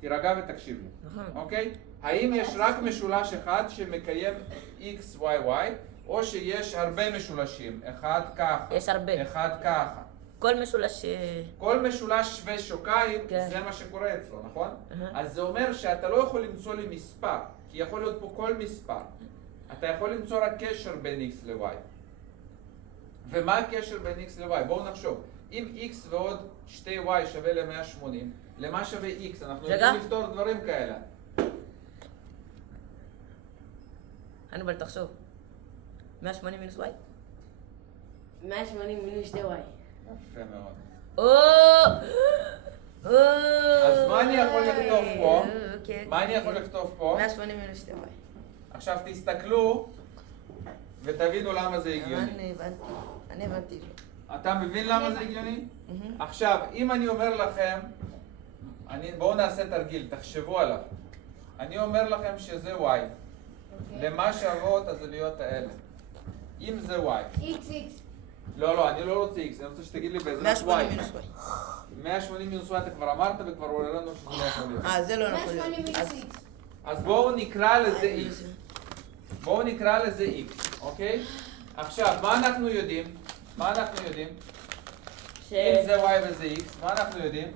תירגע ותקשיב לי, נכון. אוקיי? האם יש רק משולש אחד שמקיים x, y, y, או שיש הרבה משולשים, אחד ככה, יש הרבה. אחד ככה. כל משולש... כל משולש שווה שוקיים, כן. זה מה שקורה אצלו, נכון? אז זה אומר שאתה לא יכול למצוא לי מספר, כי יכול להיות פה כל מספר. אתה יכול למצוא רק קשר בין x ל-y. ומה הקשר בין x ל-y? בואו נחשוב. אם x ועוד 2y שווה ל-180, למה שווה x? אנחנו רגע. יכולים לפתור דברים כאלה. הניבל, תחשוב. 180 מינוס וואי? 180 מינוס 2y. יפה מאוד. אז מה אני יכול לכתוב פה? אוקיי, מה אני יכול לכתוב פה? 180 מינוס 2 וואי. עכשיו תסתכלו ותבינו למה זה הגיוני. אני הבנתי. אתה מבין למה זה הגיוני? עכשיו, אם אני אומר לכם, בואו נעשה תרגיל, תחשבו עליו. אני אומר לכם שזה y. למה שוות הזוויות האלה? אם זה y. x. לא, אני לא רוצה x, אני רוצה שתגיד לי בעזרת 180 y. מינוס וואי. 180 מינוס y אתה כבר אמרת וכבר עוררנו שזה לא יכול להיות. זה לא נכון. 180 מינוס אז- x. אז בואו נקרא לזה x. בואו נקרא לזה x, אוקיי? עכשיו, מה אנחנו יודעים? מה אנחנו יודעים? אם זה y וזה x, מה אנחנו יודעים?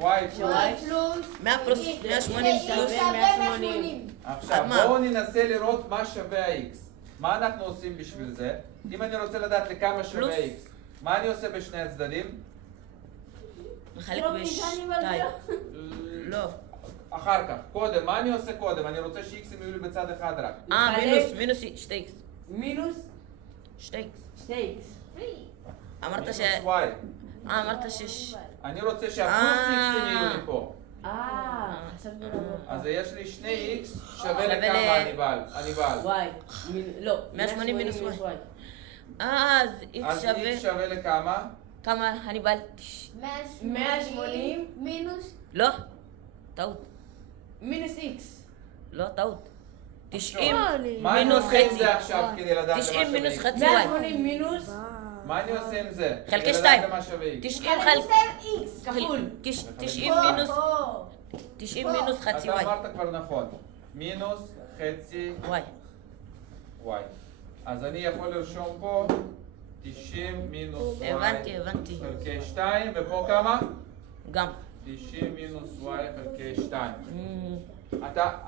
y פלוס. פלוס. 100 פלוס 180 פלוס... שווה 180. עכשיו, מה? בואו ננסה לראות מה שווה ה-x. מה אנחנו עושים בשביל זה? אם אני רוצה לדעת לכמה שווה פלוס. x, מה אני עושה בשני הצדדים? מחלק לא מזני בשתיים. בלבלה. לא. אחר כך. קודם, מה אני עושה קודם? אני רוצה ש-x הם יהיו לי בצד אחד רק. מינוס 2x. מינוס 2x. 2x. אמרת ש... מינוס y. אמרת שיש... אני רוצה שהפלוס x הם יהיו לי פה. חשבתי לבוא. אז יש לי 2x שווה שווה לכמה ל- אני בעל. y. לא. 180 מינוס y. אז אז x שווה... x שווה לכמה? כמה הניבל? 180 מינוס. לא. טעות. מינוס x. לא, טעות. 90 מה אני מינוס עושה עם חצי. זה עכשיו כדי לדעת למה 90 שווה מינוס X? חצי y. 180 מינוס מה אני עושה עם זה? חלקי כדי שתיים. לדעת למה שווה X? 90 חלק X. כפול. 90 מינוס... 90 מינוס חצי אתה y. אמרת כבר נכון. מינוס חצי y. y. אז אני יכול לרשום פה 90 מינוס y הבנתי. חלקי 2, ופה כמה? גם. 90 מינוס y חלקי 2.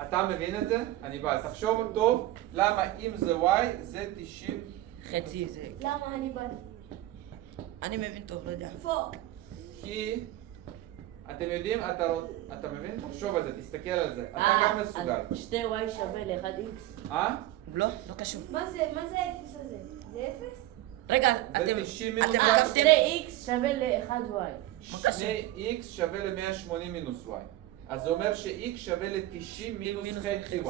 אתה מבין את זה? אני בא, תחשוב טוב, למה אם זה y זה 90... חצי זה... למה אני בא? אני מבין טוב, לא יודע. פה. כי... אתם יודעים, אתה מבין? תחשוב על זה, תסתכל על זה. אתה גם מסוגל. 2y שווה ל-1x. לא, לא קשור. מה זה האפס הזה? זה אפס? רגע, זה אתם 90 מינוס עקבתם? 2x שווה ל-1y. מה קשור? 2x שווה ל-180 מינוס y. אז זה אומר ש-x שווה ל-90 מינוס חצי y.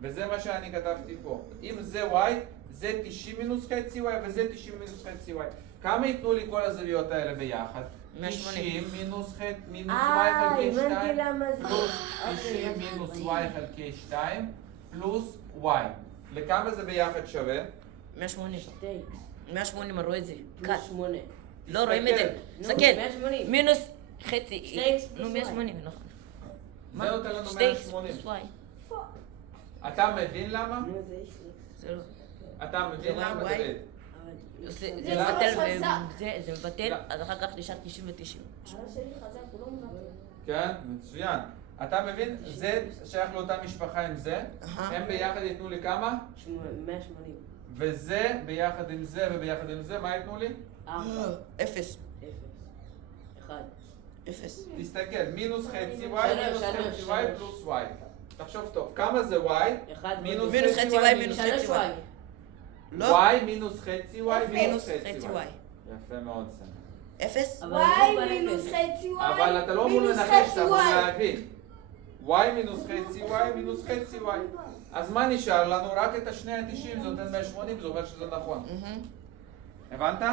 וזה מה שאני כתבתי פה. אם זה y, זה 90 מינוס חצי y וזה 90 מינוס חצי y. כמה ייתנו לי כל הזוויות האלה ביחד? 90 מינוס y חלקי 2 הבנתי למה זה. פלוס 90 מינוס y חלקי 2 פלוס y. לכמה זה ביחד שווה? 180. 2x. 180, אני רואה את זה. קל. פלוס 8. לא רואים את זה. נו, תסתכל. 180. מינוס חצי. 2x נו, פלוס 180, נכון. זה נותן לנו 2x 180. פלוס y. אתה מבין למה? נו, זה x. זה לא. אתה מבין זה למה? y. דוד? זה זה מבטל, ממש חזק. זה מבטל, לא. אז אחר כך נשאר 90 ו-90. הרב שלי חזק, הוא לא מבטל. כן, מצוין. אתה מבין? זה שייך לאותה משפחה עם זה. הם ביחד ייתנו לי כמה? 180. וזה ביחד עם זה וביחד עם זה, מה ייתנו לי? 4. 0. 0. 1. 0. תסתכל, מינוס חצי y, מינוס שלוש, חצי y שלוש. פלוס y. תחשוב טוב, כמה זה y? 1 מינוס מינוס חצי y מינוס חצי 3y. y. לא. y מינוס חצי y מינוס חצי חצי y. y. יפה מאוד סמי. 0? אבל y זה מינוס אפס. חצי y. אבל אתה לא אמור מינוס לנחש, חצי אתה אמור y. להבין. y מינוס חצי y מינוס חצי y. אז מה נשאר לנו? רק את השני ה-90, זה נותן 180, זה אומר שזה נכון. הבנת?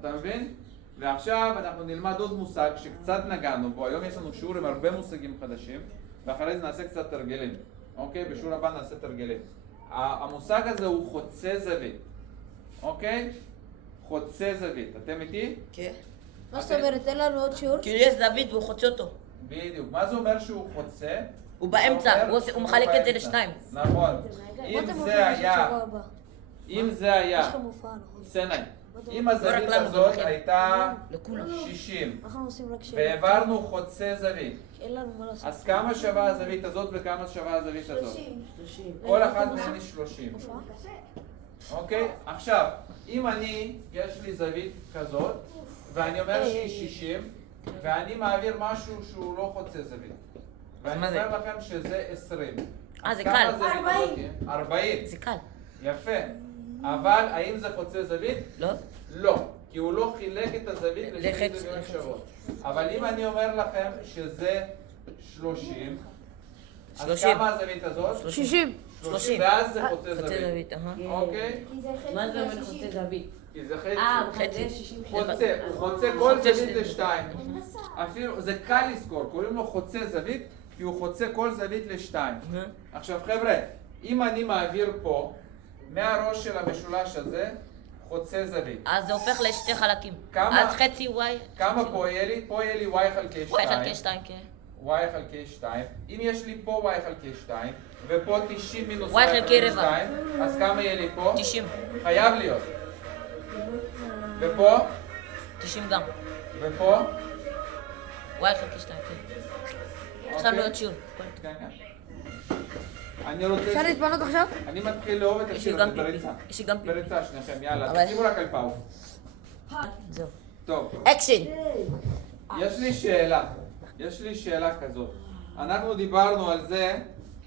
אתה מבין? ועכשיו אנחנו נלמד עוד מושג שקצת נגענו בו. היום יש לנו שיעור עם הרבה מושגים חדשים, ואחרי זה נעשה קצת תרגלים. אוקיי? בשיעור הבא נעשה תרגלים. המושג הזה הוא חוצה זווית. אוקיי? חוצה זווית. אתם איתי? כן. מה זאת אומרת? תן לנו עוד שיעור. כאילו יש זווית והוא חוצה אותו. בדיוק. מה זה אומר שהוא חוצה? הוא באמצע, אומר הוא שהוא מחלק את זה באמצע. לשניים. נכון. אם זה היה, סנאי, אם הזווית לא רק לנו, הזאת גם לכם. הייתה לכולם. 60 אנחנו עושים רק שאלה. והעברנו חוצה זווית, אין לנו מה לעשות. אז כמה שווה הזווית הזאת וכמה שווה הזווית הזאת? 30. כל אחת מהן היא 30. אוקיי? עכשיו, אם יש לי זווית כזאת ואני אומר שהיא 60 ואני מעביר משהו שהוא לא חוצה זווית ואני מה זה? אומר לכם שזה 20. זה כמה קל. הזווית הזאת תהיה? 40. זה קל. יפה. אבל האם זה חוצה זווית? לא? לא. כי הוא לא חילק את הזווית לשתי לחצי, זוויות לחצי. שוות. אבל אם אני אומר לכם שזה 30, אז 30. כמה הזווית הזאת? 60. 30. ואז זה חוצה חוצה זווית. זווית, אוקיי? כי זה חצי מה זה אומר מהשישים. חוצה זווית? כי זה חצי. חצי. זה 60. חוצה. הוא חוצה כל חוצה זווית שתי. לשתיים. אפילו, זה קל לזכור, קוראים לו חוצה זווית, כי הוא חוצה כל זווית לשתיים. עכשיו חבר'ה, אם אני מעביר פה, מהראש של המשולש הזה, חוצה זווית. אז זה הופך לשתי חלקים. כמה- אז חצי y. כמה פה יהיה לי? פה יהיה לי y חלקי y 2. חלקי 2, כן. y חלקי 2. אם יש לי פה y חלקי 2, ופה 90 מינוס y חלקי רבע. 2, אז כמה יהיה לי פה? 90. חייב להיות. ופה? 90 גם. ופה? y חלקי 2, כן. יש לנו עוד שיעור. כן, כן. אני רוצה... אפשר להתפנות עכשיו? אני מתחיל לאהוב את יש לי השיר גם הזה פיפי. בריצה. יש לי גם פיפי. בריצה שניכם, יאללה. אבל- תשימו רק על פאו. זהו. טוב. אקשן. יש לי שאלה כזאת. אנחנו דיברנו על זה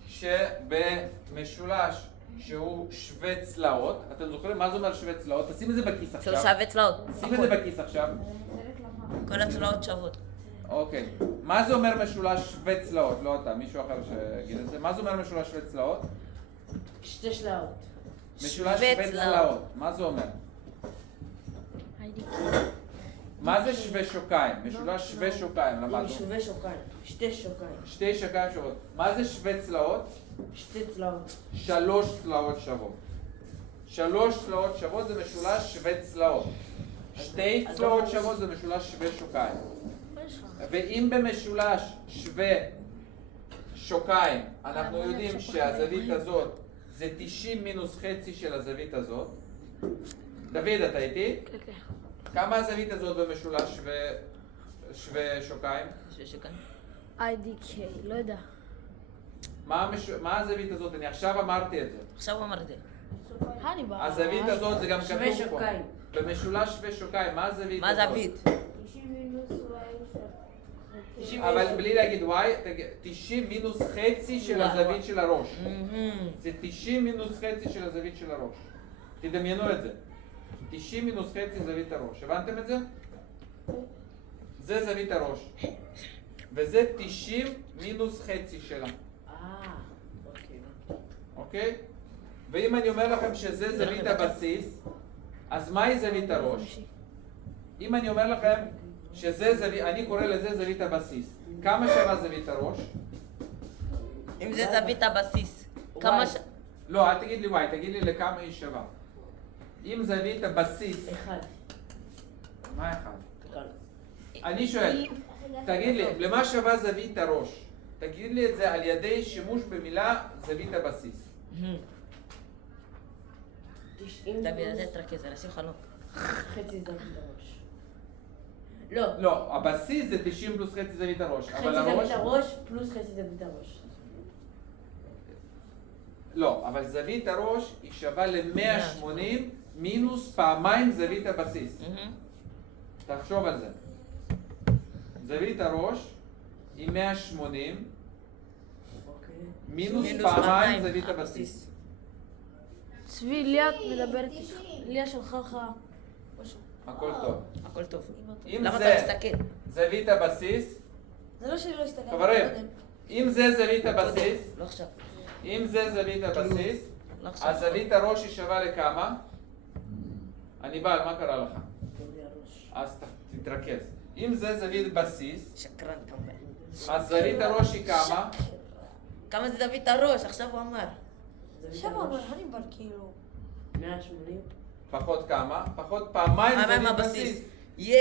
שבמשולש שהוא שווה צלעות, אתם זוכרים מה זה אומר שווה צלעות? תשים את זה בכיס עכשיו. שלושה וצלעות. שים את זה בכיס עכשיו. כל הצלעות שוות. אוקיי. מה זה אומר משולש שווה צלעות? לא אתה, מישהו אחר שיגיד את זה. מה זה אומר משולש שווה צלעות? שתי שלאות. משולש שווה שווה צלעות. צלעות. מה זה אומר? מה זה שווה שוקיים? משולש שווה שוקיים, עם למדנו. שווי שוקיים. שתי שוקיים. שתי שוקיים שוות. מה זה שווה צלעות? שתי צלעות. 3 צלעות שוות. 3 צלעות שוות זה משולש שווה צלעות. שתי אז צלעות גם- שוות זה משולש שווה שוקיים. מה יש לך? ואם במשולש שווה שוקיים, אנחנו יודעים שהזווית הזאת זה 90 מינוס חצי של הזווית הזאת. דוד, אתה איתי? כן, כן. כמה הזווית הזאת במשולש שווה שוקיים? שכאן. IDK, לא יודע. מה הזווית הזאת? אני עכשיו אמרתי את זה. עכשיו הוא אמר את זה. אני בא. הזווית הזאת זה גם שווה כתוב פה. שוקיים. במשולש שווה שוקיים, מה הזווית מה הזאת? זווית? אבל בלי להגיד y, 90 מינוס חצי של הזווית של הראש. זה 90 מינוס חצי של הזווית של הראש. תדמיינו את זה. 90 מינוס חצי זווית הראש. הבנתם את זה? זה זווית הראש. וזה 90 מינוס חצי שלה. אוקיי. אוקיי? ואם אני אומר לכם שזה זווית הבסיס, אז מהי זווית הראש? אם אני אומר לכם שזה זווית, אני קורא לזה זווית הבסיס. כמה שווה זווית הראש? אם זה זווית הבסיס. כמה ש... לא, אל תגיד לי y, תגיד לי לכמה היא שווה. אם זווית הבסיס, אחד. מה אחד? אחד. אני שואל, תגיד לי, למה שווה זווית הראש? תגיד לי את זה על ידי שימוש במילה זווית הבסיס. דוד, אתה תתרכז, אני אשים חלוק. חצי זווית הראש. לא. לא, הבסיס זה 90 פלוס חצי זווית הראש, חצי אבל זווית הראש פלוס חצי זווית הראש. לא, אבל זווית הראש היא שווה ל-180 מינוס פעמיים זווית הבסיס. תחשוב על זה. זווית הראש היא 180 אוקיי. מינוס מינוס פעמיים פעמיים זווית הבסיס. הבסיס. צבי, ליה מדברת איתך. ליה שלחה לך משהו. הכל טוב. הכל טוב. אם למה זה אתה מסתכל? זווית הבסיס, זה לא שאני לא הסתכלתי. חברים, קודם. אם זה זווית הבסיס, לא עכשיו. אם זה זווית הבסיס, לא עכשיו. אז זווית הראש היא שווה לכמה? אני בעל, מה קרה לך? זווית הראש. אז תתרכז. אם זה זווית בסיס, שקרן כמובן. אז זווית הראש היא כמה? כמה זה זווית הראש? עכשיו הוא אמר. זווית עכשיו הראש. אבל הניבל כאילו. 180. פחות כמה? פחות פעמיים מה עם זווית הבסיס? בסיס. זה יס!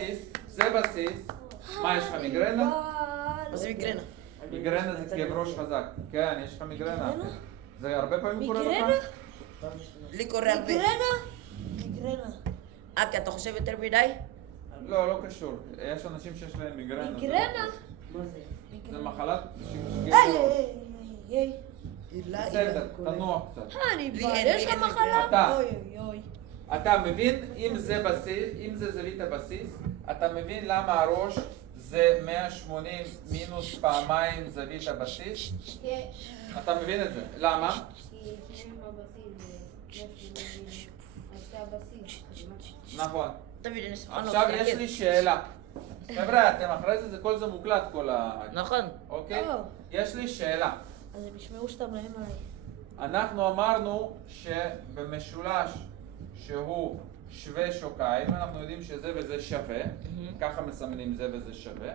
בסיס, זה בסיס. מה, יש לך מיגרנה? מה זה מיגרנה? מיגרנה זה כאב ראש חזק. כן, יש לך מיגרנה. מיגרנה? זה הרבה פעמים קורה לך? מיגרנה? לי קורה הרבה. מיגרנה? כי אתה חושב יותר מדי? לא, לא קשור. יש אנשים שיש להם מיגרנה. מיגרנה? מה זה? זה מחלת היי, כאב ראש. היי, היי, היי. בסדר, תנוח קצת. הניבל, אין, יש לי לך אין מחלה? אתה. אוי אוי אוי. אתה מבין, אם זה בסיס, אם זה זווית הבסיס, אתה מבין למה הראש זה 180 מינוס פעמיים זווית הבסיס? אתה מבין את זה. למה? נכון. תמיד אני אשמח. עכשיו יש לי שאלה. חבר'ה, אתם אחרי זה, כל זה מוקלט, כל ה... נכון. אוקיי? או. יש לי שאלה. אז הם ישמעו שאתה מאיים עליי. אנחנו אמרנו שבמשולש שהוא שווה שוקיים, אנחנו יודעים שזה וזה שווה, ככה מסמנים זה וזה שווה,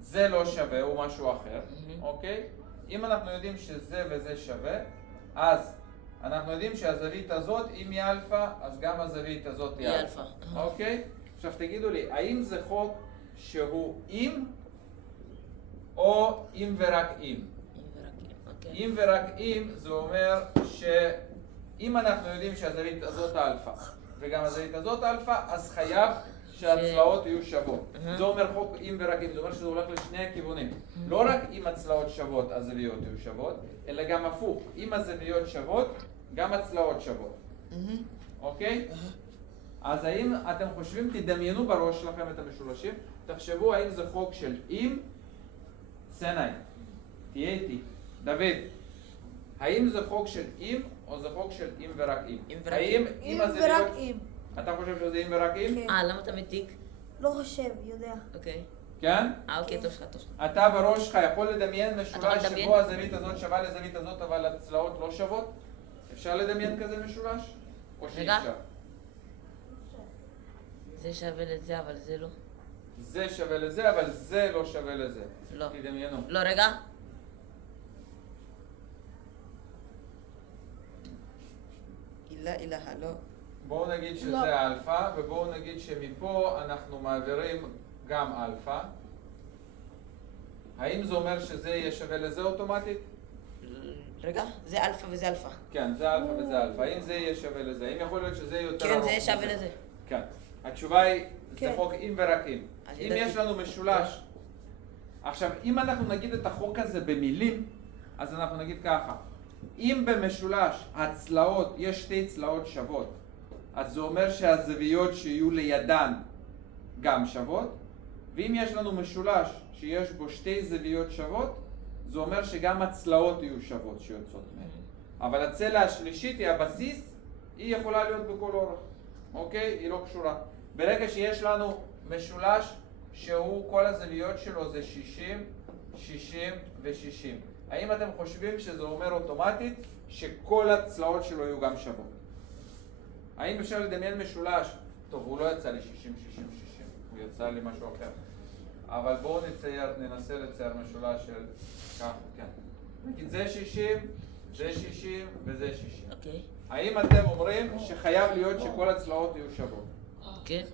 זה לא שווה, הוא משהו אחר, אוקיי? אם אנחנו יודעים שזה וזה שווה, אז אנחנו יודעים שהזווית הזאת, אם היא אלפא, אז גם הזווית הזאת היא היא אלפא, אלפא. אוקיי? עכשיו תגידו לי, האם זה חוק שהוא אם או אם ורק אם? אוקיי. אם ורק אם, זה אומר שאם אנחנו יודעים שהזווית הזאת אלפא וגם הזווית הזאת אלפא, אז חייב שהצלעות יהיו שוות. זה אומר חוק אם ורק אם, זה אומר שזה הולך לשני הכיוונים. לא רק אם הצלעות שוות, הזוויות יהיו שוות, אלא גם הפוך. אם הזוויות שוות, גם הצלעות שוות. אוקיי? אז האם אתם חושבים, תדמיינו בראש שלכם את המשולשים, תחשבו האם זה חוק של אם, סנאי, תהיה איתי. דוד, האם זה חוק של אם או זה חוק של אם ורק אם? אם ורק האם אם הזוויות... ורק אם. אתה חושב שזה אם ורק אם? כן. למה אתה מתיק? לא חושב, יודע. אוקיי. כן? אוקיי, טוב שלך, טוב שלך. אתה בראש שלך יכול לדמיין יכול משולש לדמיין? שבו הזווית הזאת שווה לזווית הזאת אבל הצלעות לא שוות? אפשר לדמיין כזה משולש? או שאי רגע. אפשר? זה שווה לזה, אבל זה לא. זה שווה לזה, אבל זה לא שווה לזה. לא. תדמיינו. לא, רגע. אילה, לא. בואו נגיד שזה לא. אלפא, ובואו נגיד שמפה אנחנו מעבירים גם אלפא. האם זה אומר שזה יהיה שווה לזה אוטומטית? רגע, זה אלפא וזה אלפא. כן, זה אלפא וזה אלפא. האם זה יהיה שווה לזה? האם יכול להיות שזה יהיה יותר כן, ארוך זה יהיה שווה מזה? לזה. כן. התשובה היא, זה כן. חוק אם ורק אם. אז אם ידעתי. יש לנו משולש. עכשיו, אם אנחנו נגיד את החוק הזה במילים, אז אנחנו נגיד ככה. אם במשולש הצלעות, יש שתי צלעות שוות, אז זה אומר שהזוויות שיהיו לידן גם שוות, ואם יש לנו משולש שיש בו שתי זוויות שוות, זה אומר שגם הצלעות יהיו שוות שיוצאות מהן. אבל הצלע השלישית היא הבסיס, היא יכולה להיות בכל אורך, אוקיי? היא לא קשורה. ברגע שיש לנו משולש שהוא, כל הזוויות שלו זה 60, 60 ו-60. האם אתם חושבים שזה אומר אוטומטית שכל הצלעות שלו יהיו גם שוות? האם אפשר לדמיין משולש? טוב, הוא לא יצא לי 60, 60, 60, הוא יצא לי משהו אחר. אבל בואו ננסה לצייר משולש של ככה, כן. נגיד זה 60, זה 60 וזה 60. אוקיי. האם אתם אומרים שחייב להיות שכל הצלעות יהיו שוות? כן.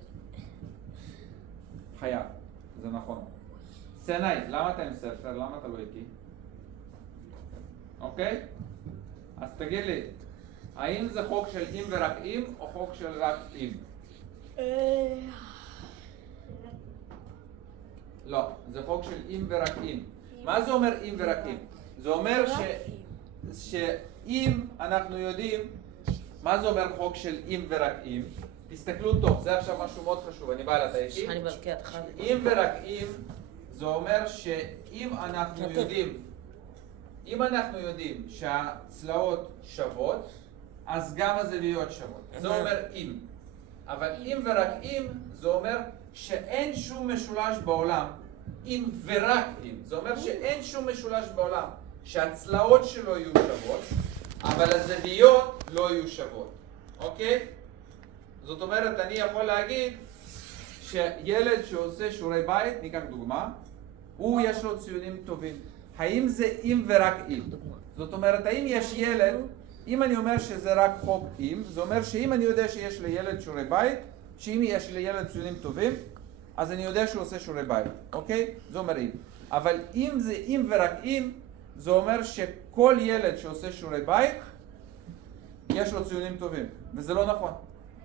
חייב, זה נכון. סנאי, למה אתה עם ספר? למה אתה לא איתי? אוקיי? אז תגיד לי, האם זה חוק של אם ורק אם, או חוק של רק אם? לא, זה חוק של אם ורק אם. מה זה אומר אם ורק אם? זה אומר שאם אנחנו יודעים, מה זה אומר חוק של אם ורק אם? תסתכלו טוב, זה עכשיו משהו מאוד חשוב, אני בא לתת איתי. אני בלקי, אתה חייב. אם ורק אם, זה אומר שאם אנחנו יודעים שהצלעות שוות, אז גם הזוויות שוות. זה אומר אם. אבל אם ורק אם, זה אומר שאין שום משולש בעולם, אם ורק אם. זה אומר שאין שום משולש בעולם שהצלעות שלו יהיו שוות, אבל הזוויות לא יהיו שוות. אוקיי? זאת אומרת, אני יכול להגיד שילד שעושה שיעורי בית, ניקח דוגמה, הוא יש לו ציונים טובים. האם זה אם ורק אם? זאת אומרת, האם יש ילד, אם אני אומר שזה רק חוק אם, זה אומר שאם אני יודע שיש לילד שיעורי בית, שאם יש לילד ציונים טובים, אז אני יודע שהוא עושה שיעורי בית, אוקיי? זה אומר אם. אבל אם זה אם ורק אם, זה אומר שכל ילד שעושה שיעורי בית, יש לו ציונים טובים, וזה לא נכון.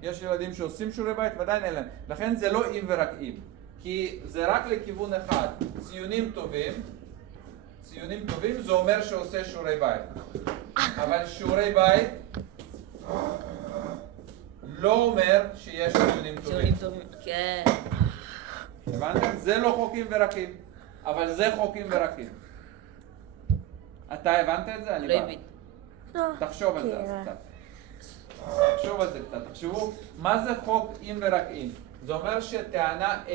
יש ילדים שעושים שיעורי בית ועדיין אין להם. לכן זה לא אם ורק אם. כי זה רק לכיוון אחד. ציונים טובים זה אומר שעושה שיעורי בית. אבל שיעורי בית לא אומר שיש ציונים טובים. ציונים טובים. כן. הבנתם? זה לא חוקים ורקים. אבל זה חוקים ורקים. אתה הבנת את זה? אני לא בא. הבין. תחשוב על זה אז קצת. תחשוב על זה קצת. תחשבו, מה זה חוק אם ורק אם? זה אומר שטענה A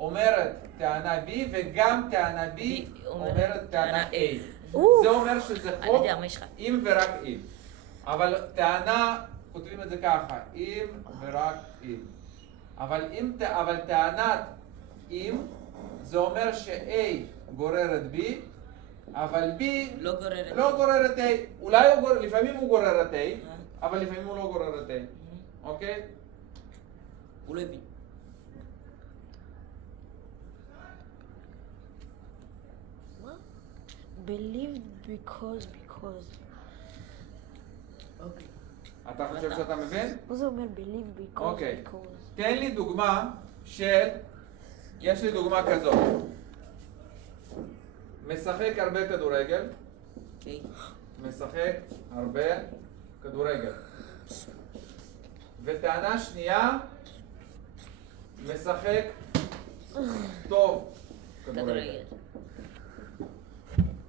אומרת טענה B, וגם טענה B אומרת טענה A. זה אומר שזה אני חוק יודע, מה יש לך? אם ורק אם. אבל טענה, כותבים את זה ככה, אם ורק אם. אבל טענת אם, זה אומר ש-A גוררת B, אבל B לא גוררת A. אולי לפעמים הוא גורר את A, אבל לפעמים הוא לא גורר את A. אוקיי? הוא לא הבין. believed because. אוקיי. אתה חושב שאתה מבין? מה זה אומר believed because? אוקיי. because? תן לי דוגמה של, יש לי דוגמה כזאת. משחק הרבה כדורגל. אוקיי. משחק הרבה כדורגל. וטענה שנייה, משחק טוב כדורגל.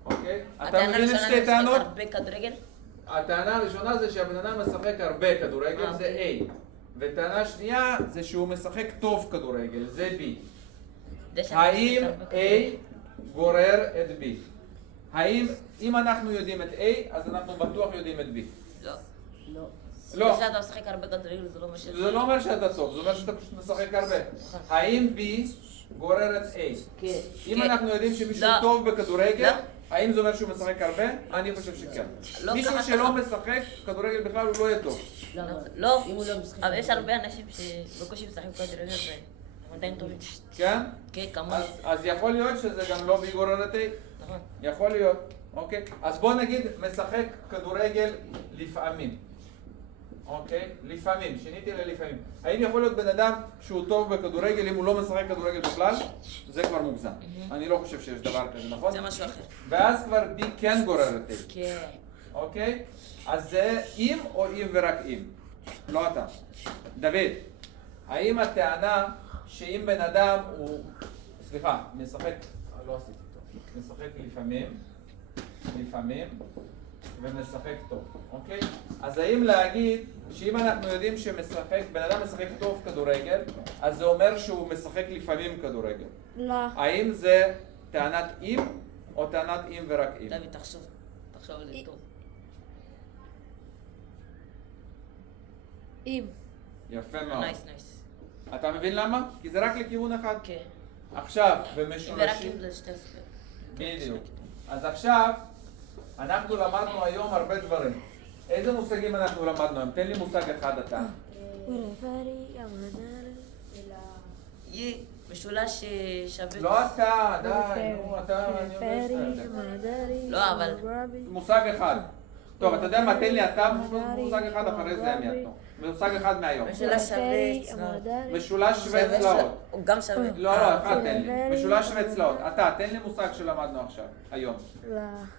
אוקיי? אתה הטענה מבין את הראשונה שתי זה טענות? משחק הרבה כדורגל? הטענה הראשונה זה שהבן אדם משחק הרבה כדורגל, זה A. וטענה שנייה זה שהוא משחק טוב כדורגל, זה B. זה שאני האם משחק הרבה A כדורגל. גורר את B? האם, אם אנחנו יודעים את A, אז אנחנו בטוח יודעים את B. לא. לא. לא. זה שאתה משחק הרבה כדורגל זה לא מה שזה. זה לא אומר שאתה טוב, זה אומר שאתה פשוט משחק הרבה. האם B גוררת A? כן. אם כן. אנחנו יודעים שמישהו לא. טוב בכדורגל, לא. האם זה אומר שהוא משחק הרבה? אני חושב שכן. לא מישהו ככה שלא ככה. משחק כדורגל בכלל הוא לא יהיה טוב. למה? לא, אם הוא לא משחק... אבל יש הרבה אנשים שבקושי משחקים כדורגל והם עדיין טובים. כן? כן, כמוני. אז יכול להיות שזה גם לא B גוררת A. נכון. יכול להיות, אוקיי? אז בוא נגיד משחק כדורגל לפעמים. אוקיי? לפעמים, שיניתי ללפעמים. האם יכול להיות בן אדם שהוא טוב בכדורגל אם הוא לא משחק כדורגל בכלל? זה כבר מוגזם. אני לא חושב שיש דבר כזה, נכון? זה משהו אחר. ואז כבר B כן גוררת A. כן. אוקיי? אז זה אם או אם ורק אם. לא אתה. דוד, האם הטענה שאם בן אדם הוא... סליחה, משחק... לא עשיתי טוב. משחק לפעמים, ומשחק טוב, אוקיי? אז האם להגיד שאם אנחנו יודעים בן אדם משחק טוב כדורגל, אז זה אומר שהוא משחק לפעמים כדורגל. לא. האם זה טענת אם או טענת אם ורק אם? דוד, תחשוב על זה טוב. אם. יפה מאוד. נייס. אתה מבין למה? כי זה רק לכיוון אחד. כן. עכשיו, ורק במשולשים... אם זה שתי ספר. בדיוק. אז עכשיו, אנחנו למדנו היום הרבה דברים. איזה מושגים אנחנו למדנו היום? תן לי מושג אחד אתה. יהיה משולש שווה. לא אתה, די, נו, אתה, אני אומר שאתה יודע. לא, אבל... מושג אחד. טוב, אתה יודע מה? תן לי אתה מושג אחד אחרי זה הם יתנו. מושג אחד מהיום. משולש שווה צלעות. משולש שווה צלעות. הוא גם שווה. לא, אחד תן לי. משולש שווה צלעות. אתה, תן לי מושג שלמדנו עכשיו, היום.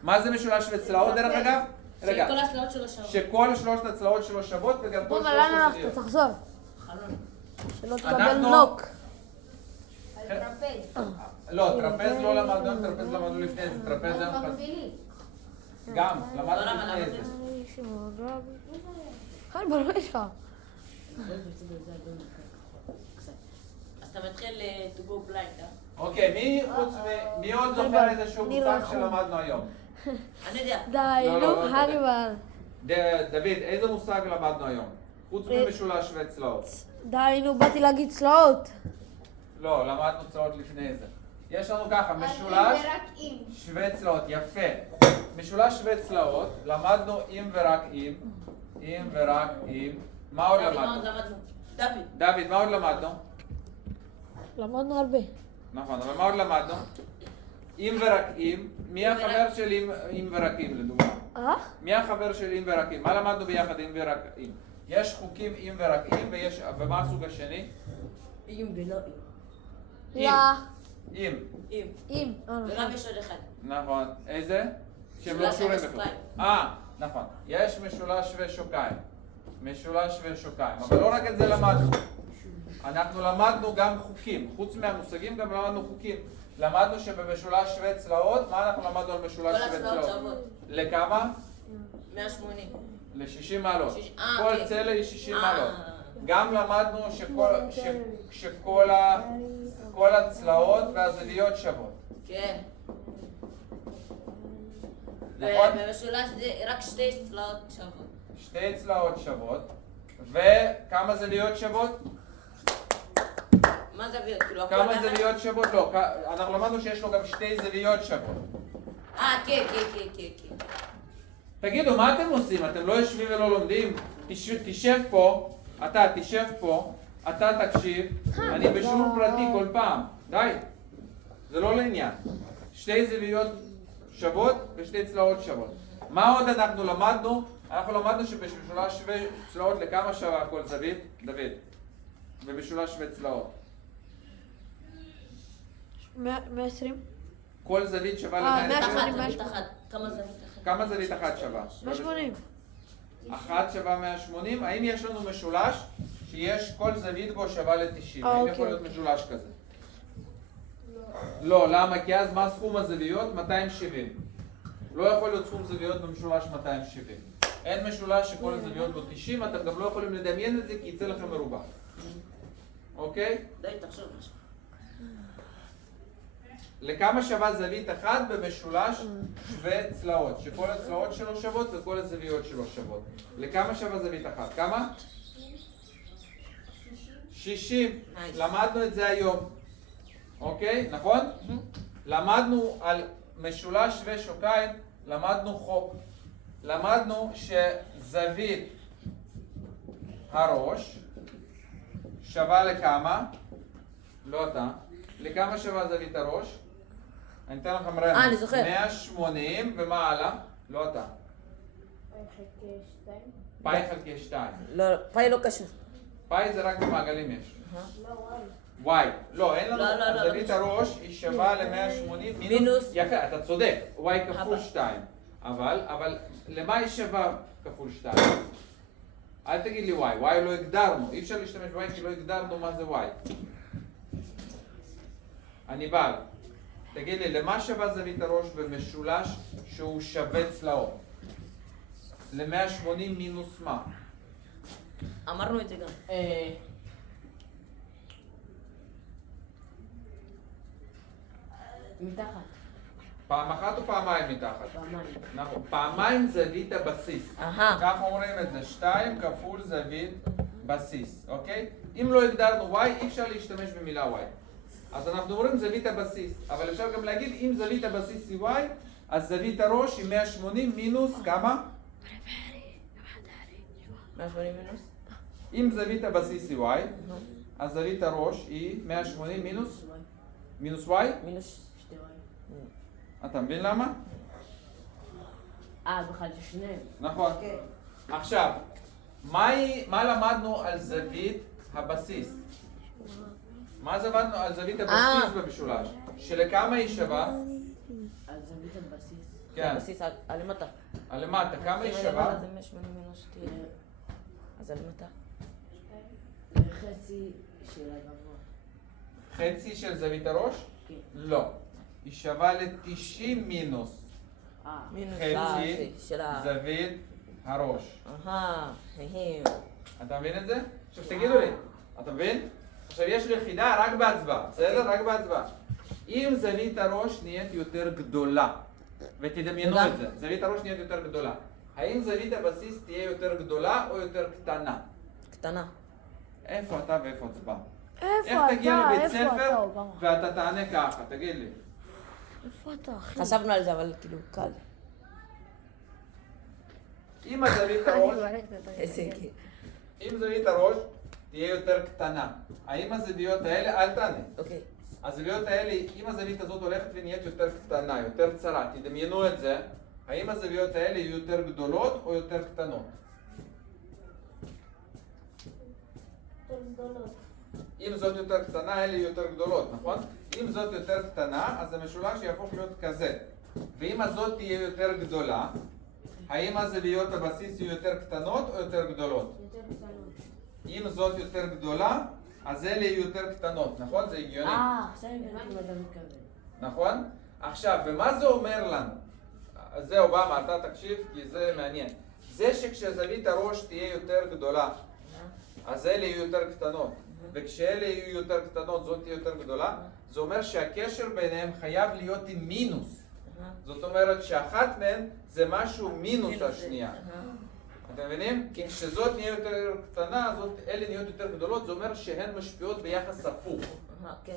מה זה משולש שווה צלעות דרך אגב? רגע. שכל הצלעות שלו שוות. שכל שלושת הצלעות שלו שוות וגם כל בוא, שלושת לאן הלכת? הזוויות. תחזור. חלון. שלא תקבל אנחנו- נוק. לא, טרפז לא למדנו, טרפז למדנו לפני זה, טרפז היום גם, למדנו למה, לפני למה? זה. חל בראש שלך. אז אתה מתחיל to go blind, אה? אוקיי, מי עוד זוכר איזשהו מושג שלמדנו היום? אני יודע. די, לא, נו, לא, לא, הניבל. דוד, איזה מושג למדנו היום? חוץ ממשולש שווה צלעות. די, נו, באתי להגיד צלעות. לא, למדנו צלעות לפני זה. יש לנו ככה, משולש שווה צלעות, יפה. משולש שווה צלעות, למדנו אם ורק אם. אם ורק אם. מה עוד דוד, מה למדנו? עוד למדנו? דוד. דוד, מה עוד למדנו? למדנו הרבה. נכון, אבל מה עוד למדנו? אם ורק אם. מי החבר של אם ורק אם, לדוגמה? מי החבר של אם ורק אם? מה למדנו ביחד אם ורק אם? יש חוקים אם ורק אם, ומה הסוג השני? אם ולא אם. לא. אם. אם. וגם יש עוד אחד. נכון. איזה? שהם לא משולש קשורים שווה בכלל. שוקיים. נכון. יש משולש ושוקיים. משולש ושוקיים. אבל לא רק את זה למדנו. אנחנו למדנו גם חוקים. חוץ מהמושגים גם למדנו חוקים. למדנו שבמשולש שווה צלעות, מה אנחנו למדנו על משולש כל שווה הצלעות צלעות? שוות. לכמה? 180. ל-60 מעלות. כל אוקיי. צלע היא 60 מעלות. גם למדנו שכל הצלעות והזוויות שוות. כן. נכון? ובמשולש זה רק שתי צלעות שוות. שתי צלעות שוות. וכמה זוויות שוות? מה זוויות? כאילו הכל כמה ביחד? זוויות שוות? לא. אנחנו למדנו שיש לו גם שתי זוויות שוות. כן. תגידו, מה אתם עושים? אתם לא יושבים ולא לומדים? תשב פה, אתה תשב פה, אתה תקשיב, אני בשיעור פרטי כל פעם. די. זה לא לעניין. שתי זוויות שוות ושתי צלעות שוות. מה עוד אנחנו למדנו? אנחנו למדנו שבמשולש שווה צלעות לכמה שווה כל זווית? דוד. במשולש שווה צלעות. 120? כל זווית שווה ל-120? 180. זווית אחת. כמה זווית אחת? כמה זווית אחת שווה? 180. אחת שווה 180. האם יש לנו משולש שיש כל זווית בו שווה ל-90? האם יכול להיות משולש כזה? לא, למה? כי אז מה סכום הזוויות? 270. לא יכול להיות סכום זוויות במשולש 270. אין משולש שכל הזוויות בו 90, אתם גם לא יכולים לדמיין את זה כי יצא לכם מרובע. אוקיי? די, תחשוב משהו. לכמה שווה זווית אחת במשולש שווה צלעות, שכל הצלעות שלו שוות וכל הזוויות שלו שוות. לכמה שווה זווית אחת? כמה? 60. למדנו את זה היום. אוקיי? נכון? למדנו על משולש שווה שוקיים, למדנו חוק. למדנו שזווית הראש שווה לכמה? לא אתה. לכמה שווה זווית הראש? אני אתן לכם רמז. אני זוכר. 180 ומה הלאה? לא אתה. פאי חלקי 2. לא, פאי לא קשור. פאי זה רק במעגלים יש. y. לא, אין לנו. לא, זווית הראש היא שווה ל-180 מינוס. יפה, אתה צודק. y כפול 2. אבל למה היא שווה כפול 2? אל תגיד לי y. y לא הגדרנו. אי אפשר להשתמש ב-y כי לא הגדרנו מה זה y. אני בא. תגיד לי, למה שווה זווית הראש במשולש שהוא שווה צלעות? ל-180 מינוס מה? אמרנו את זה גם. מתחת. פעם אחת או פעמיים מתחת? פעמיים. נכון, פעמיים זווית הבסיס. אהה. ככה אומרים את זה, 2 כפול זווית בסיס, אוקיי? אם לא הגדרנו y, אי אפשר להשתמש במילה y. אז אנחנו אומרים זווית הבסיס, אבל אפשר גם להגיד, אם זווית הבסיס היא y, אז זווית הראש היא 180 מינוס כמה? 180 מינוס? אם זווית הבסיס היא y, אז זווית הראש היא 180 מינוס? מינוס y? מינוס. שתי וואי. אתה מבין למה? בכלל זה שניהם. נכון. עכשיו, מה למדנו על זווית הבסיס? מה למדנו על זווית הבסיס במשולש? שלכמה היא שווה? על זווית הבסיס. כן, הבסיס על למטה. על למטה, כמה היא אם שווה? למעלה זה 180 מינוס שתהיה. אז על למטה. חצי של הגבוה. חצי של זווית הראש? כן. לא. היא שווה ל-90 מינוס מינוס חצי של ה... זווית הראש. אהה. אתה מבין את זה? עכשיו תגידו לי, אתה מבין? עכשיו יש לי יחידה רק בהצבעה, בסדר? רק בהצבעה. אם זווית הראש נהיית יותר גדולה, ותדמיינו וגם? את זה, זווית הראש נהיית יותר גדולה, האם זווית הבסיס תהיה יותר גדולה או יותר קטנה? קטנה. איפה אתה ואיפה הצבעה? איך איפה תגיע אתה? לבית איפה ספר אתה, אובמה? ואתה תענה ככה, תגיד לי. איפה אתה, אחי? חשבנו על זה, אבל כאילו, קל. אם הזווית אני הראש, מברכת אותו. איזה גיל. אם זווית הראש תהיה יותר קטנה, האם הזוויות האלה, אל תענה. אוקיי. הזוויות האלה, אם הזווית הזאת הולכת ונהיית יותר קטנה, יותר צרה, תדמיינו את זה, האם הזוויות האלה יהיו יותר גדולות או יותר קטנות? אם זאת יותר קטנה, אלה יהיו יותר גדולות, נכון? אם זאת יותר קטנה, אז המשולש יהפוך להיות כזה. ואם הזאת תהיה יותר גדולה, האם הזוויות הבסיס יהיו יותר קטנות או יותר גדולות? יותר קטנות. אם זאת יותר גדולה, אז אלה יהיו יותר קטנות, נכון? זה הגיוני. עכשיו הבנתי מה אתה מתכוון. נכון? עכשיו, ומה זה אומר לנו? זה אובמה, אתה תקשיב כי זה מעניין. זה שכשזווית הראש תהיה יותר גדולה, אז אלה יהיו יותר קטנות. וכשאלה יהיו יותר קטנות, זאת תהיה יותר גדולה, זה אומר שהקשר ביניהם חייב להיות עם מינוס. זאת אומרת שאחת מהן זה משהו מינוס השנייה. אתם מבינים? כי כשזאת נהיה יותר קטנה, אלה נהיות יותר גדולות, זה אומר שהן משפיעות ביחס הפוך. כן.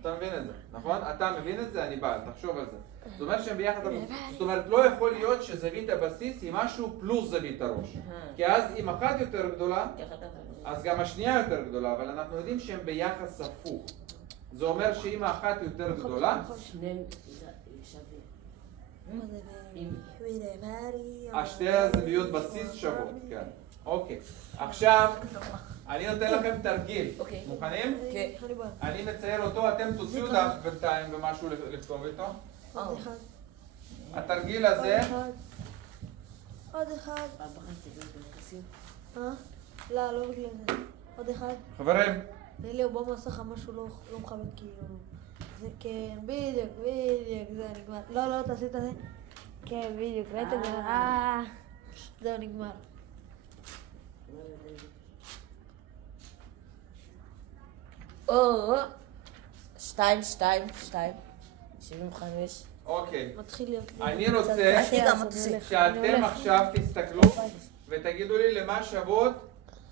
אתה מבין את זה, נכון? אתה מבין את זה? אני בא, תחשוב על זה. זאת אומרת שהם ביחד, זאת אומרת לא יכול להיות שזווית הבסיס היא משהו פלוס זווית הראש. כי אז אם אחת יותר גדולה, אז גם השנייה יותר גדולה, אבל אנחנו יודעים שהם ביחס הפוך. זה אומר שאם האחת יותר גדולה, שניהם שווים. שתי הזוויות בסיס שוות, כן. אוקיי. עכשיו, אני נותן לכם תרגיל. אוקיי. מוכנים? כן. אני בא. אני מצייר אותו, אתם תוציאו דף בינתיים ומשהו לכתוב איתו. עוד אחד. התרגיל הזה, עוד אחד. בחצי ביחסים. לא, לא בגלל זה. עוד אחד. חברים, תן לי אובמה עשה לך משהו לא מכבד כאילו. זה כן, בדיוק, זה נגמר. לא, תעשי את זה. כן, בדיוק, ראית את זה? זהו, נגמר. או, 2, 2, 2. 75. אוקיי. מתחיל להיות... אני רוצה שאתם עכשיו תסתכלו ותגידו לי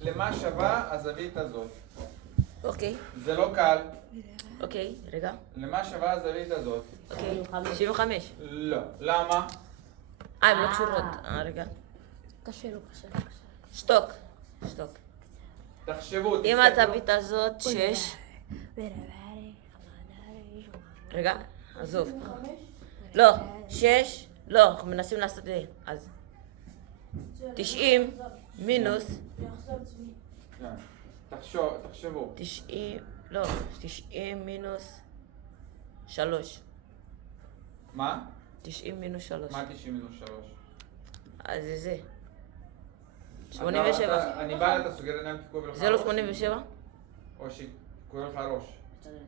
למה שווה הזווית הזאת. אוקיי. זה לא קל. אוקיי, רגע. למה שווה הזווית הזאת? אוקיי. 75. לא. למה? הם לא קשורות. רגע. קשה לו, קשה. שתוק. תחשבו, אם תסתכלו. הזווית הזאת 6. רגע, עזוב. לא, 6. לא, אנחנו מנסים לעשות את זה. אז 90 מינוס כן. תחשבו. 90, לא, 90 מינוס 3. מה? 90 מינוס 3. מה 90 מינוס 3? אז זה. 87. אני בא, אתה סוגר עיניים כי כואב לך זה לא ראש? 87? או שכואב לך ראש. בצד הזה.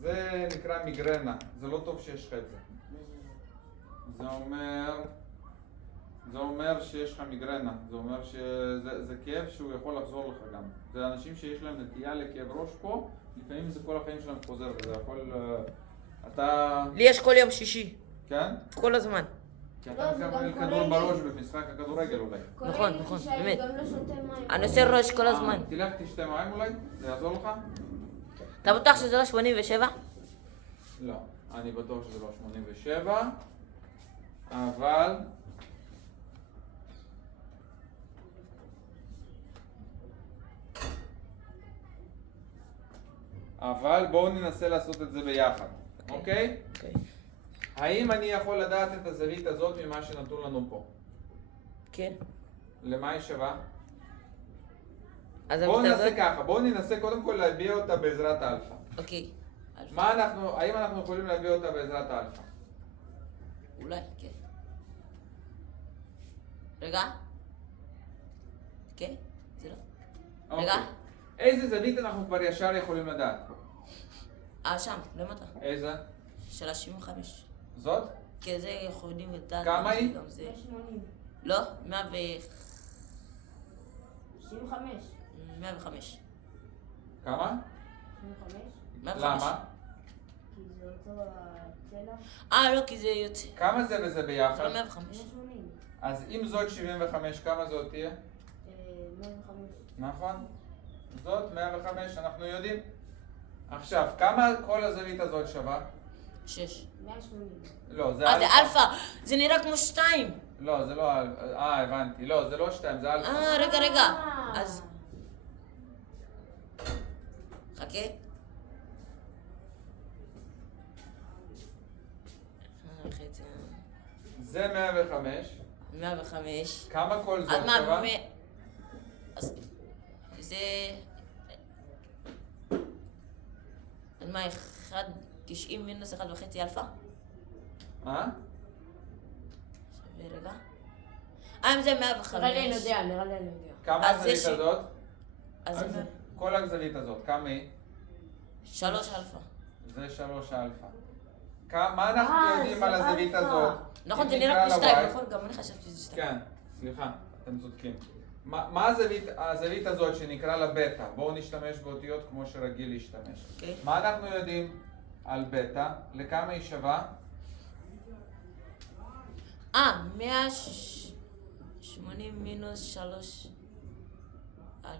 זה נקרא מיגרנה, זה לא טוב שיש לך את זה. זה אומר שיש לך מיגרנה, זה אומר שזה כאב שהוא יכול לחזור לך גם. זה אנשים שיש להם נטייה לכאב ראש פה, לפעמים זה כל החיים שלהם חוזר, וזה יכול... אתה... לי יש כל יום שישי. כן? כל הזמן. כי אתה מקבל כדור בראש במשחק הכדורגל אולי. נכון, באמת. אני עושה ראש כל הזמן. תלך תשתה מים אולי? זה יעזור לך? אתה בטוח שזה לא 87? לא, אני בטוח שזה לא 87, אבל... אבל בואו ננסה לעשות את זה ביחד, אוקיי? אוקיי. האם אני יכול לדעת את הזווית הזאת ממה שנתון לנו פה? כן. למה היא שווה? אז בואו הזווית ננסה הזאת? ככה, בואו ננסה קודם כל להביע אותה בעזרת אלפא. אוקיי. האם אנחנו יכולים להביע אותה בעזרת אלפא? אולי, כן. רגע. כן? זה לא. רגע. אוקיי. איזה זווית אנחנו כבר ישר יכולים לדעת? שם, למטה. איזה? של 75. זאת? כי זה יכולים לדעת. כמה היא? גם זה. 180. לא, 65. 105. כמה? 65. 105. למה? כי זה אותו הצלע. לא, כי זה יוצא. כמה זה וזה זה ביחד? לא 105. 180. אז אם זאת 75, כמה זאת תהיה? 105. נכון? זאת 105, אנחנו יודעים. עכשיו, כמה כל הזווית הזאת שווה? 6. 180. לא, זה זה אלפא. זה נראה כמו 2. לא, זה לא הבנתי. לא, זה לא 2, זה אלפא. רגע. אז... חכה. זה 105. 105. כמה כל זאת אז מה, שווה? אז זה... אז מה, 1.90 מינוס 1.5 אלפא? אה? שווה רגע. אם זה 105. נראה לי אני יודע. כמה אז זה הזווית הזאת? אז זה כל הזווית הזאת, כמה היא? 3 אלפא. זה 3 אלפא. מה אנחנו יודעים זה על הזווית אלפא. הזאת? נכון, אם זה נקרא נראה כמו לה 2, Y? נכון? גם אני חשבתי שזה 2. כן, סליחה, אתם צודקים. מה הזווית הזאת שנקרא לה בטא? בואו נשתמש באותיות כמו שרגיל להשתמש. אוקיי. מה אנחנו יודעים על בטא? לכמה היא שווה? 180 מינוס 3 אלפא.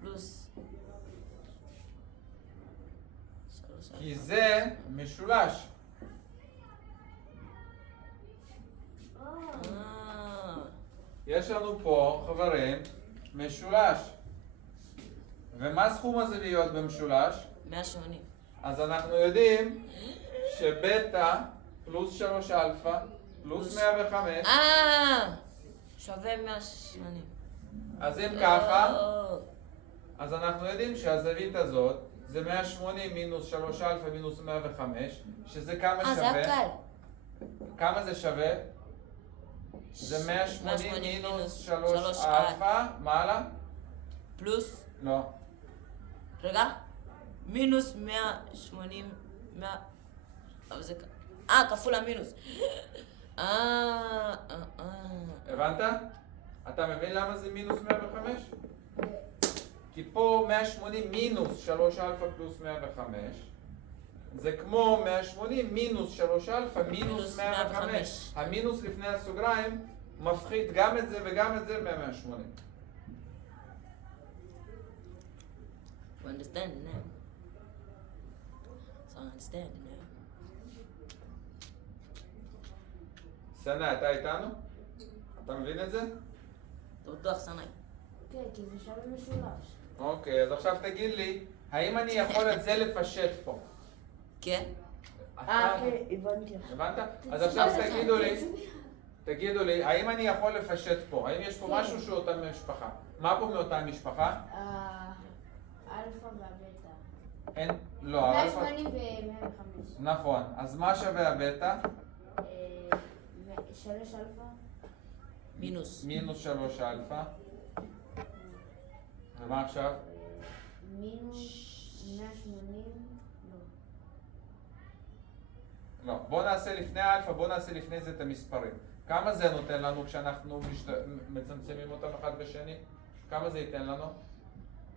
פלוס 3 אלפא. כי זה משולש. יש לנו פה, חברים, משולש. ומה סכום הזוויות במשולש? 180. אז אנחנו יודעים שבטא פלוס 3 אלפא פלוס 105. שווה 180. אז אם ככה, אז אנחנו יודעים שהזווית הזאת זה 180 מינוס 3 אלפא מינוס 105, שזה כמה זה היה שווה? קל. כמה זה שווה? זה 180 מינוס 3 אלפא, מעלה? פלוס, לא. רגע, מינוס 180, אבל זה, כפול המינוס. הבנת? אתה מבין למה זה מינוס 105? כי פה 180 מינוס 3 אלפא פלוס 105. זה כמו 180 מינוס 3 אלפא מינוס 105. המינוס לפני הסוגריים מפחית גם את זה וגם את זה מה-180. You understand now? So I understand now. סנא, אתה איתנו? אתה מבין את זה? אתה בטוח סנאי. כן, כי זה שווה משולש. אוקיי, אז עכשיו תגיד לי, האם אני יכול את זה לפשט פה? כן? אתה- כן, הבנתי. הבנת? אז עכשיו תגידו לי, האם אני יכול לפשט פה? האם יש פה משהו שהוא אותה משפחה? מה פה מאותה משפחה? אלפא והבטא. אין, לא, האלפא... 180 ו-105. נכון, אז מה שווה הבטא? 3 אלפא. מינוס. מינוס 3 אלפא. ומה עכשיו? מינוס 180. לא. לא, בוא נעשה לפני האלפא, בוא נעשה לפני זה את המספרים. כמה זה נותן לנו כשאנחנו מצמצמים אותם אחד בשני? כמה זה ייתן לנו?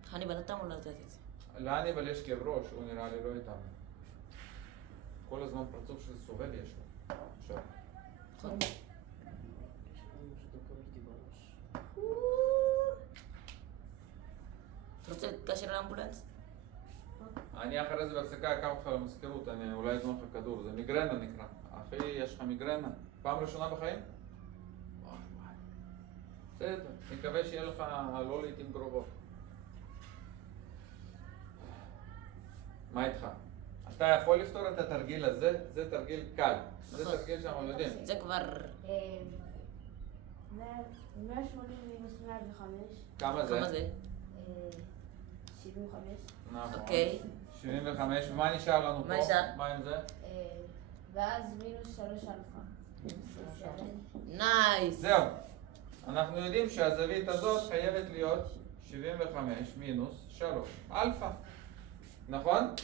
חניבל, אתה אמור לתת את זה. להניבל יש כאב ראש, הוא נראה לי לא איתנו. כל הזמן פרצוף של סובל יש לו. עכשיו. נכון. אתה רוצה להתקשר לאמבולנס? אני אחרי זה בהפסקה אקח אותך למזכירות, אני אולי אזמון לך כדור, זה מיגרנה נקרא. אחי, יש לך מיגרנה? פעם ראשונה בחיים? וואי וואי. בסדר, נקווה שיהיה לך לא לעיתים קרובות. מה איתך? אתה יכול לפתור את התרגיל הזה? זה תרגיל קל. זה נכון. תרגיל שאנחנו יודעים. זה כבר... 180 מינוס 105. כמה זה? כמה זה? 75. נכון. אוקיי. 75, ומה נשאר לנו פה? מה נשאר? מה עם זה? ואז מינוס 3 אלפא. נייס. זהו. אנחנו יודעים שהזווית הזאת חייבת להיות 75 מינוס 3 אלפא. נכון?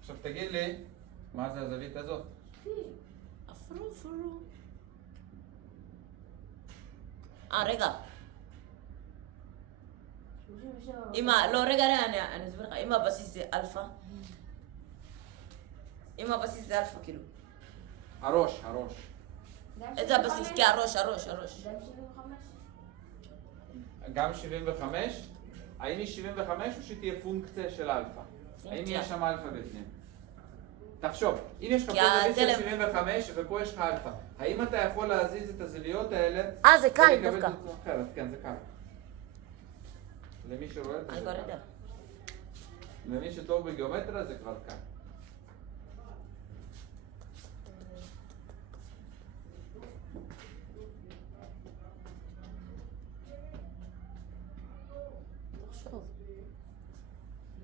עכשיו תגיד לי, מה זה הזווית הזאת? אפרו. רגע. 37. לא, רגע, אני אסביר לך. אם הבסיס זה אלפא, אם הבסיס זה אלפא, כאילו. הראש. איזה הבסיס? כן, הראש. גם 75? גם 75? האם היא 75 או שתהיה פונקציה של אלפא? האם יש שם אלפא בפנים? תחשוב, אם יש לך פה זווית של 75 ופה יש לך אלפא, האם אתה יכול להזיז את הזוויות האלה? זה קל ולקבל דווקא. תוצאה אחרת? כן, זה קל. למי שרואה את זה, אני זה כבר קל. יודע. למי שטוב בגיאומטריה זה כבר קל. תחשוב.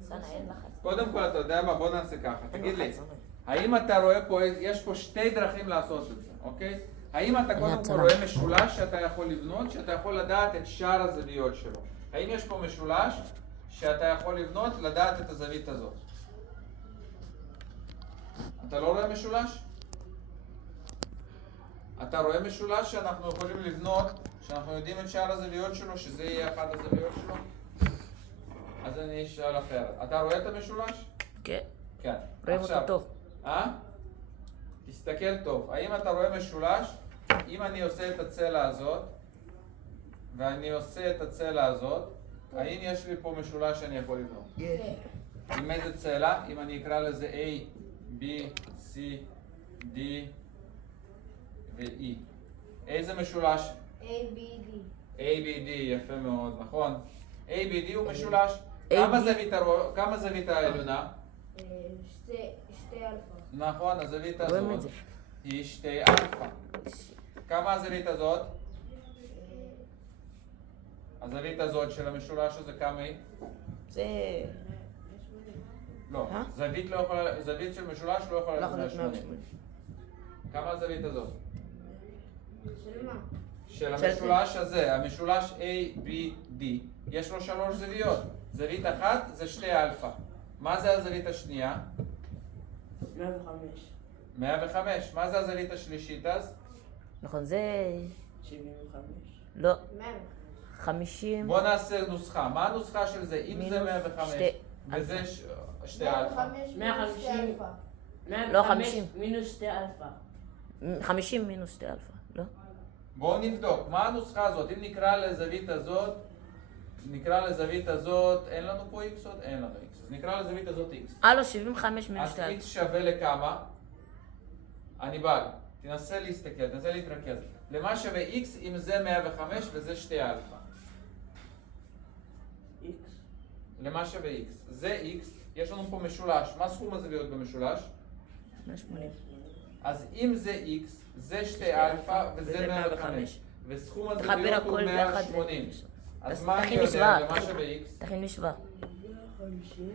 סנה, אין לחץ. קודם כל, אתה יודע מה? בוא נעשה ככה. אין תגיד לי, לחץ, סנה. האם אתה רואה פה, יש פה שתי דרכים לעשות את זה, אוקיי? האם אתה קודם כל הצלם. רואה משולש שאתה יכול לבנות, שאתה יכול לדעת את שאר הזוויות שלו? האם יש פה משולש שאתה יכול לבנות, לדעת את הזווית הזאת? אתה לא רואה משולש? אתה רואה משולש שאנחנו יכולים לבנות, שאנחנו יודעים את שאר הזוויות שלו, שזה יהיה אחת הזוויות שלו? אז אני אשאל אחרת. אתה רואה את המשולש? כן. כן. רואים אותו עכשיו, טוב. תסתכל טוב. האם אתה רואה משולש? אם אני עושה את הצלע הזאת, ואני עושה את הצלע הזאת, האם יש לי פה משולש שאני יכול לבנות? כן. עם איזה צלע? אם אני אקרא לזה A, B, C, D ו-E. איזה משולש? ABD. ABD, יפה מאוד, נכון? ABD הוא משולש. AB. כמה זווית העליונה? שתי אלפא. נכון, הזווית רואים את הזאת זה. היא 2 אלפא. כמה הזווית הזאת? הזווית הזאת של המשולש הזה, כמה היא? זה... לא, זווית של משולש לא יכולה לא להיות יכול להיות 180. 180. כמה הזווית הזאת? של מה? של המשולש הזה, המשולש ABD, יש לו 3 זוויות. זווית אחת זה 2 אלפא. מה זה הזווית השנייה? 105. 105. מה זה הזווית השלישית אז? נכון, זה... 75. לא. 105. 50. בוא נעשה נוסחה. מה הנוסחה של זה? אם זה מינוס 105 שתי וזה שתי אלפא. 150 מינוס 2 אלפא. לא, 50. מינוס 2 אלפא. 50 מינוס 2 אלפא, לא? בואו נבדוק. מה הנוסחה הזאת? אם נקרא לזווית הזאת, אין לנו פה x עוד? אין לנו x. אז נקרא לזווית הזאת x. לא, 75 מינוס אז 2 x שווה לכמה? אני בא. תנסה להסתכל, תנסה להתרכז. למה שווה x אם זה 105 וזה 2 אלפא? איקס. למה שווה x? זה x, יש לנו פה משולש. מה סכום הזוויות במשולש? 180. אז אם זה x, זה 2 אלפא וזה 105. וסכום תחבר הזוויות הוא הכל ביחד. 180. אז אז מה אני תכין יודע? משוואה. למה שווה x? תכין משוואה. 150.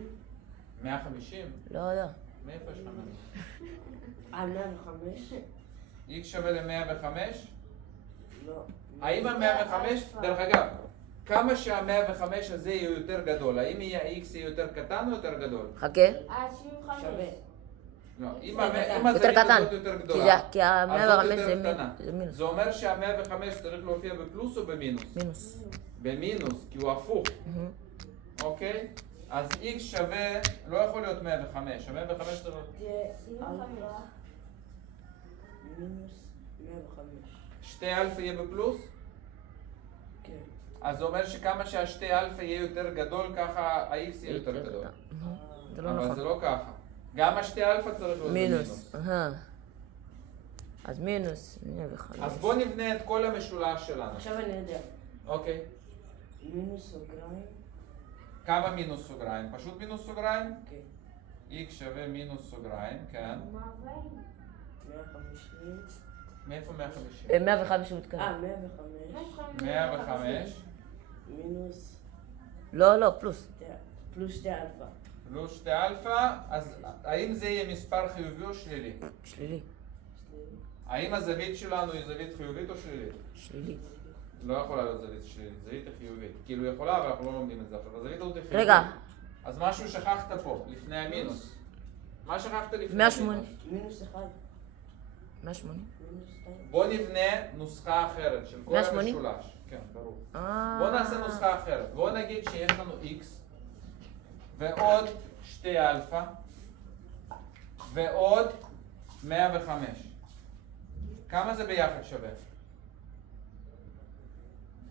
150? לא, לא. מאיפה יש לך 105? x שווה ל-105? לא. האם ה-105, דרך אגב, כמה שה-105 הזה יהיה יותר גדול, האם יהיה x יהיה יותר קטן או יותר גדול? חכה. 75. שווה. לא, אם יותר הזווית קטן. הזאת יותר גדולה, כי אז ה-105 זאת יותר זה קטנה. מינוס. זה אומר שה-105 צריך להופיע בפלוס או במינוס? מינוס. במינוס, כי הוא הפוך, אוקיי? אז x שווה, לא יכול להיות 105, ה-105 צריך להיות... מינוס 105. 2 אלפא יהיה בפלוס? כן. אז זה אומר שכמה שה-2 אלפא יהיה יותר גדול, ככה ה-x יהיה יותר גדול. זה לא אבל נכון. זה לא ככה. גם ה-2 אלפא צריך להיות מינוס. אז מינוס 105. אז בוא נבנה את כל המשולש שלנו. עכשיו אני יודע. אוקיי. מינוס סוגריים. כמה מינוס סוגריים? פשוט מינוס סוגריים? כן. x שווה מינוס סוגריים, כן. 150. מאיפה 150? 105 הוא מתקרב. 105. 105 מינוס לא, לא, פלוס. פלוס 2 אלפא. פלוס 2 אלפא, אז האם זה יהיה מספר חיובי או שלילי? שלילי. האם הזווית שלנו היא זווית חיובית או שלילית? שלילי. לא יכולה להיות זווית שלילית, זווית היא חיובית. כאילו יכולה, אבל אנחנו לא לומדים את זה עכשיו. הזווית הזאת היא חיובית. רגע. אז משהו שכחת פה, לפני המינוס. מה שכחת לפני 180. המינוס? מינוס 1. 180. מינוס 2. בוא נבנה נוסחה אחרת של כל 180? המשולש. כן, ברור. בוא נעשה נוסחה אחרת. בוא נגיד שיש לנו x ועוד 2 אלפא ועוד 105. כמה זה ביחד שווה?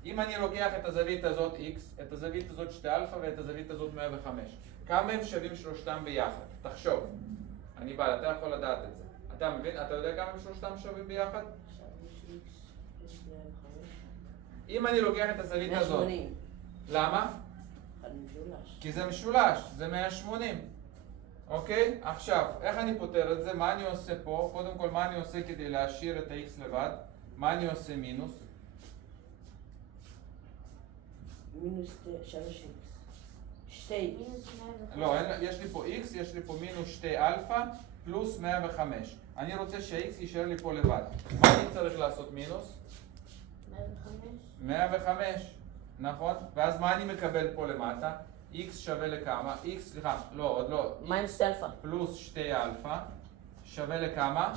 אם אני לוקח את הזווית הזאת x, את הזווית הזאת 2 אלפא ואת הזווית הזאת 105, כמה הם שווים שלושתם ביחד? תחשוב. אני בא, אתה יכול לדעת את זה. אתה מבין? אתה יודע כמה הם שלושתם שווים ביחד? אם אני לוקח את הזווית הזאת, 180. למה? המשולש. כי זה משולש, זה 180. אוקיי? עכשיו, איך אני פותר את זה? מה אני עושה פה? קודם כל, מה אני עושה כדי להשאיר את ה-x לבד? מה אני עושה מינוס? מינוס 3x. 2x. לא, יש לי פה x, יש לי פה מינוס 2 אלפא פלוס 105. אני רוצה שה-x יישאר לי פה לבד. מה אני צריך לעשות מינוס? 105, נכון? ואז מה אני מקבל פה למטה? x שווה לכמה? x, סליחה, לא, עוד לא. מינוס 2 אלפא. פלוס 2 אלפא שווה לכמה?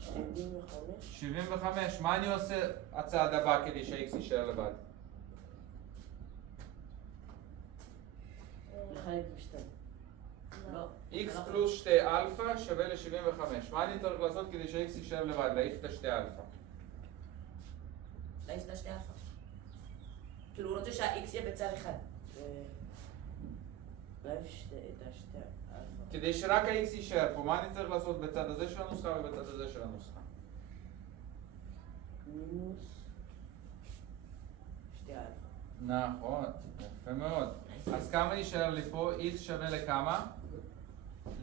75. 75. מה אני עושה הצעד הבא כדי שה-x יישאר לבד? לחלק ב2. לא. x פלוס 2 אלפא שווה ל-75. מה אני צריך לעשות כדי שה-x יישאר לבד? להעיף את ה-2 אלפא. להעיף את ה-2 אלפא. כאילו הוא רוצה שה-x יהיה בצד אחד. להעיף את ה2 אלפא. כדי שרק ה-x יישאר פה, מה אני צריך לעשות בצד הזה של הנוסחה ובצד הזה של הנוסחה? מינוס 2 אלפא. נכון, יפה מאוד. אז כמה יישאר לי פה? x שווה לכמה?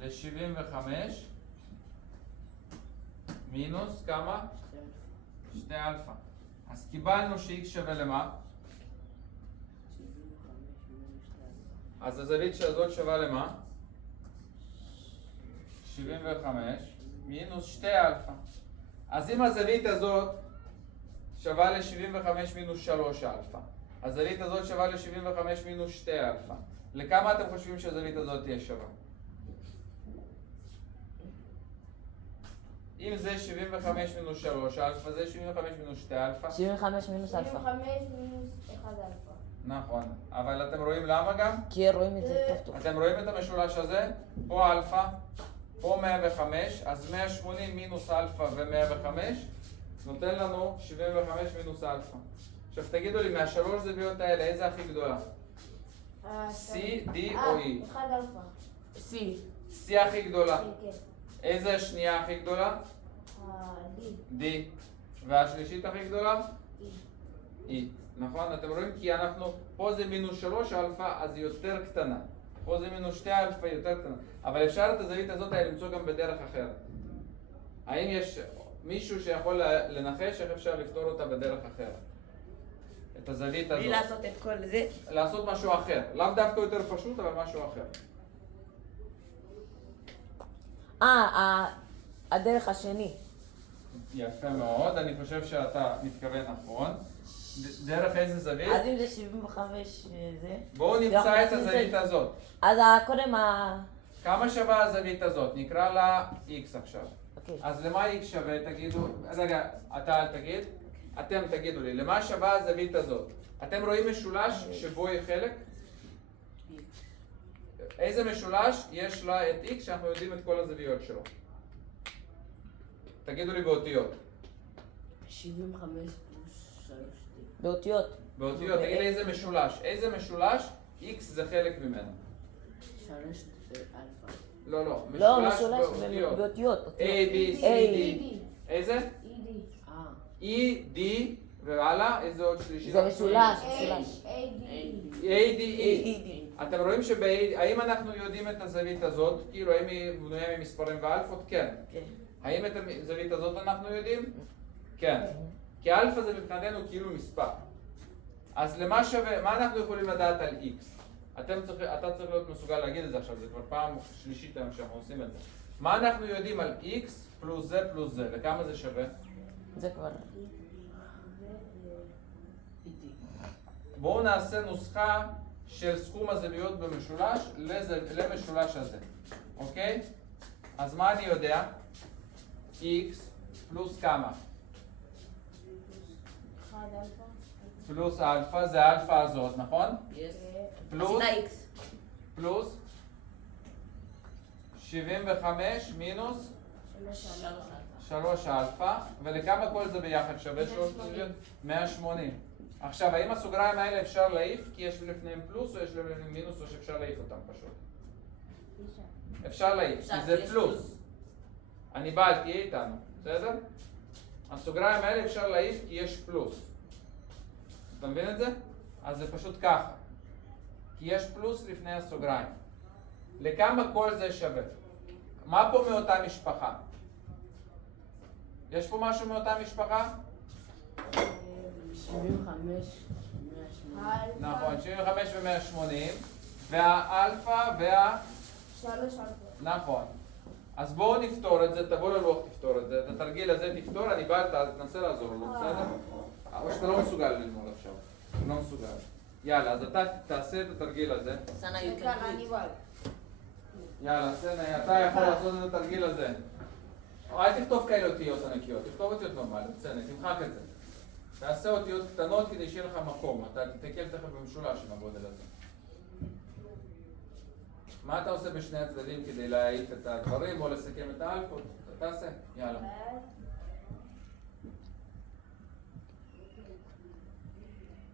ל-75 מינוס כמה? 2 אלפא. אז קיבלנו ש-x שווה למה? 75 מינוס 2 אלפא. אז הזווית הזאת שווה למה? 75 מינוס 2 אלפא. אז אם הזווית הזאת שווה ל-75 מינוס 3 אלפא, הזווית הזאת שווה ל-75 מינוס 2 אלפא, לכמה אתם חושבים שהזווית הזאת תהיה שווה? אם זה 75 מינוס 3 אלפא, זה 75 מינוס 2 אלפא. 75 מינוס אלפא. 75 מינוס 1 אלפא. נכון, אבל אתם רואים למה גם? כי רואים את זה טוב טוב. אתם רואים את המשולש הזה? פה אלפא, פה 105, אז 180 מינוס אלפא ו-105 נותן לנו 75 מינוס אלפא. עכשיו תגידו לי, מהשלוש זוויות האלה, איזה הכי גדולה? C, D או E? 1 אלפא. C. C הכי גדולה. כן. איזה השנייה הכי גדולה? D. D. והשלישית הכי גדולה? E. E. נכון? אתם רואים? כי אנחנו, פה זה מינוס 3 אלפא, אז היא יותר קטנה. פה זה מינוס 2 אלפא, היא יותר קטנה. אבל אפשר את הזווית הזאת למצוא גם בדרך אחרת. האם יש מישהו שיכול לנחש איך אפשר לפתור אותה בדרך אחרת? את הזווית הזאת. בלי לעשות את כל זה. לעשות משהו אחר. לאו דווקא יותר פשוט, אבל משהו אחר. הדרך השני. יפה מאוד, אני חושב שאתה מתכוון נכון. דרך איזה זווית? אז אם זה 75 זה. בואו נמצא את הזווית הזאת. אז קודם כמה שווה הזווית הזאת? נקרא לה x עכשיו. אוקיי. אז למה x שווה? תגידו, רגע, אתה אל תגיד. אתם תגידו לי, למה שווה הזווית הזאת? אתם רואים משולש שבו היא חלק? איזה משולש יש לה את x שאנחנו יודעים את כל הזוויות שלו? תגידו לי באותיות. 75 פלוס 3D. באותיות. באותיות, תגיד לי איזה משולש. איזה משולש x זה חלק ממנו? 3 אלפא. לא, לא. לא, משולש באותיות. A, B, C, D. איזה? ED. E, D, והלאה, איזה עוד שלישי? זה משולש. AD. A, D, E. אתם רואים האם אנחנו יודעים את הזווית הזאת? כאילו, האם היא בנויה ממספרים ואלפות? כן. כן. האם את הזווית הזאת אנחנו יודעים? כן. כי אלפא זה מבחינתנו כאילו מספר. אז למה שווה, מה אנחנו יכולים לדעת על x? אתה צריך להיות מסוגל להגיד את זה עכשיו, זה כבר פעם שלישית היום שאנחנו עושים את זה. מה אנחנו יודעים על x פלוס זה פלוס זה, וכמה זה שווה? זה כבר. בואו נעשה נוסחה של סכום הזוויות במשולש למשולש הזה, אוקיי? אז מה אני יודע? x פלוס כמה? 1 אלפא. פלוס אלפא, זה האלפא הזאת, נכון? פלוס, עשית X. פלוס 75 מינוס 3 אלפא, ולכמה כל זה ביחד שווה? 180. עכשיו, האם הסוגריים האלה אפשר להעיף כי יש לפניהם פלוס או יש לפניהם מינוס או שאפשר להעיף אותם פשוט? אפשר להעיף, כי זה פלוס. אני בא, אל תהיה איתנו, בסדר? הסוגריים האלה אפשר להעיף כי יש פלוס. אתה מבין את זה? אז זה פשוט ככה. כי יש פלוס לפני הסוגריים. לכמה כל זה שווה? מה פה מאותה משפחה? יש פה משהו מאותה משפחה? 75, 180. נכון, 75 ו-180. והאלפא 3 אלפא. נכון. אז בואו נפתור את זה, תבוא ללוח תפתור את זה. את התרגיל הזה תפתור, אני בא, תנסה לעזור לו, בסדר? או שאתה לא מסוגל ללמוד עכשיו. אתה לא מסוגל. יאללה, אז אתה תעשה את התרגיל הזה. סנה זה ככה, אני בא. יאללה, סנה, אתה יכול לעשות את התרגיל הזה. אל תכתוב כאלה אותיות ענקיות, תכתוב אותיות נורמליות, סנה, תמחק את זה. תעשה אותיות קטנות כדי שיהיה לך מקום, אתה תתקל תכף במשולש עם הגודל הזה. מה אתה עושה בשני הצדדים כדי להעיף את הדברים או לסכם את האלפות? אתה תעשה, יאללה.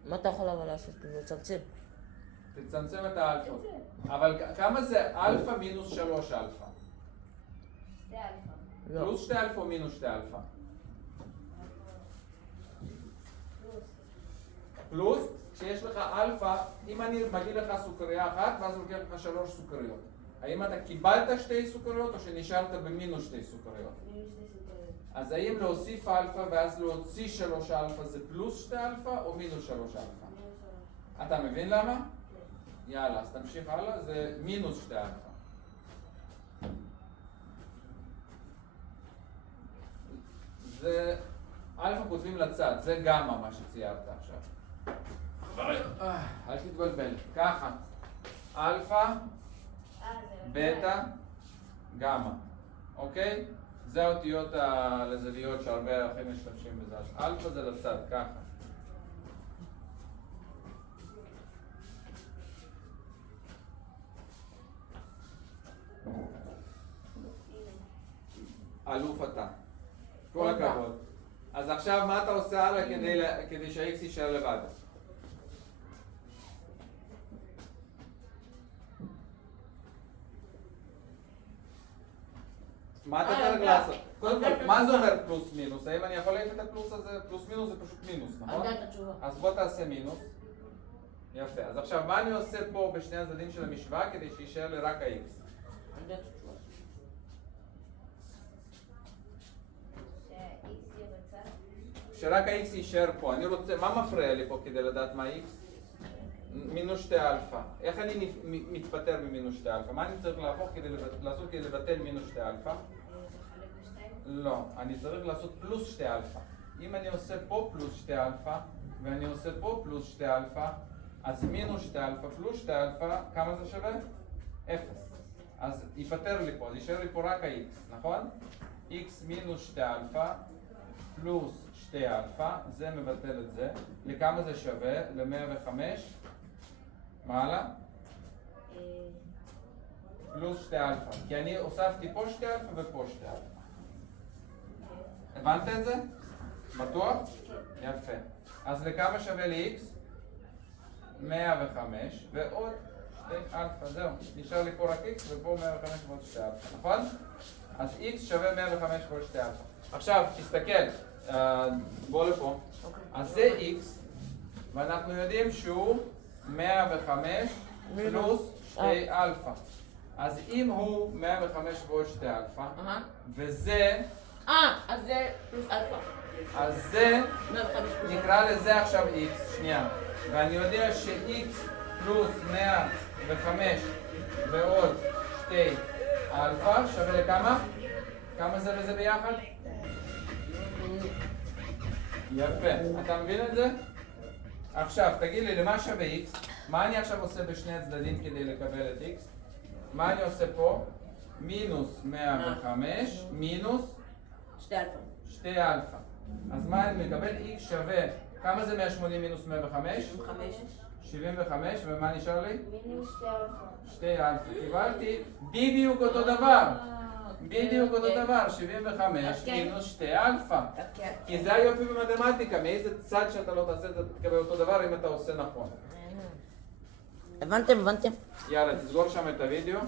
מה אתה יכול אבל לעשות? לצמצם. תצמצם את האלפות. אבל כמה זה אלפא מינוס 3 אלפא? 2 אלפא. לא. פלוס 2 אלפא או מינוס 2 אלפא? פלוס, כשיש לך אלפא, אם אני מגיע לך סוכריה אחת, ואז לוקח לך 3 סוכריות. האם אתה קיבלת 2 סוכריות או שנשארת במינוס 2 סוכריות? אז האם להוסיף אלפא ואז להוציא 3 אלפא זה פלוס 2 אלפא או מינוס 3 אלפא? אתה מבין למה? יאללה, אז תמשיך הלאה, זה מינוס 2 אלפא. זה אלפא כותבים לצד, זה גמא מה שציירת עכשיו. אל תתבלבל, ככה, אלפא, בטא, גמא, אוקיי? זה האותיות הלזליות שהרבה אחים משתמשים בזה. אז אלפא זה לצד, ככה. אלוף אתה. כל הכבוד. אז עכשיו מה אתה עושה הלאה כדי שה-X יישאר לבד? מה אתה צריך לעשות? קודם כל, מה זה אומר פלוס מינוס? האם אני יכול להעיף את הפלוס הזה? פלוס מינוס זה פשוט מינוס, נכון? אני יודעת את התשובה. אז בוא תעשה מינוס. יפה. אז עכשיו, מה אני עושה פה בשני הצדדים של המשוואה כדי שיישאר לי רק ה-X? אני יודעת את התשובה. ש-X יהיה בצד. שרק ה-X יישאר פה. אני רוצה, מה מפריע לי פה כדי לדעת מה X? מינוס 2 אלפא. איך אני מתפטר ממינוס 2 אלפא? מה אני צריך לעשות כדי לבטל מינוס 2 אלפא? לחלק בשתיים. לא, אני צריך לעשות פלוס 2 אלפא. אם אני עושה פה פלוס 2 אלפא, ואני עושה פה פלוס 2 אלפא, אז מינוס 2 אלפא פלוס 2 אלפא, כמה זה שווה? 0. אז ייפטר לי פה, אז יישאר לי פה רק ה-X, נכון? X מינוס 2 אלפא פלוס 2 אלפא, זה מבטל את זה. לכמה זה שווה? ל-105. מה הלאה? פלוס 2 אלפא. כי אני הוספתי פה 2 אלפא ופה 2 אלפא. הבנת את זה? בטוח? יפה. אז לכמה שווה ל-X? 105 ועוד 2 אלפא. זהו. נשאר לי פה רק X ופה 105 ועוד 2 אלפא. נכון? אז X שווה 105 ועוד 2 אלפא. עכשיו, תסתכל. בוא לפה. אז זה X, ואנחנו יודעים שהוא 105 פלוס 2 אלפא. אז אם הוא 105 ועוד 2 אלפא, וזה, אז זה פלוס אלפא. אז זה, 105 פלוס נקרא לזה עכשיו X, שנייה. ואני יודע ש-X פלוס 105 ועוד 2 אלפא שווה לכמה? כמה זה וזה ביחד? יפה. אתה מבין את זה? עכשיו, תגיד לי, למה שווה X? מה אני עכשיו עושה בשני הצדדים כדי לקבל את X? מה אני עושה פה? מינוס 105 מינוס 2 אלפא. 2 אלפא. אז מה אני מקבל? X שווה, כמה זה 180 מינוס 105? 75. 75, ומה נשאר לי? מינוס 2 אלפא. 2 אלפא. קיבלתי בדיוק אותו דבר. בדיוק אותו דבר, 75 מינוס 2 אלפא. כי זה היופי במתמטיקה, מאיזה צד שאתה לא תעשה, אתה תקבל אותו דבר אם אתה עושה נכון. הבנתם? יאללה, תסגור שם את הוידאו.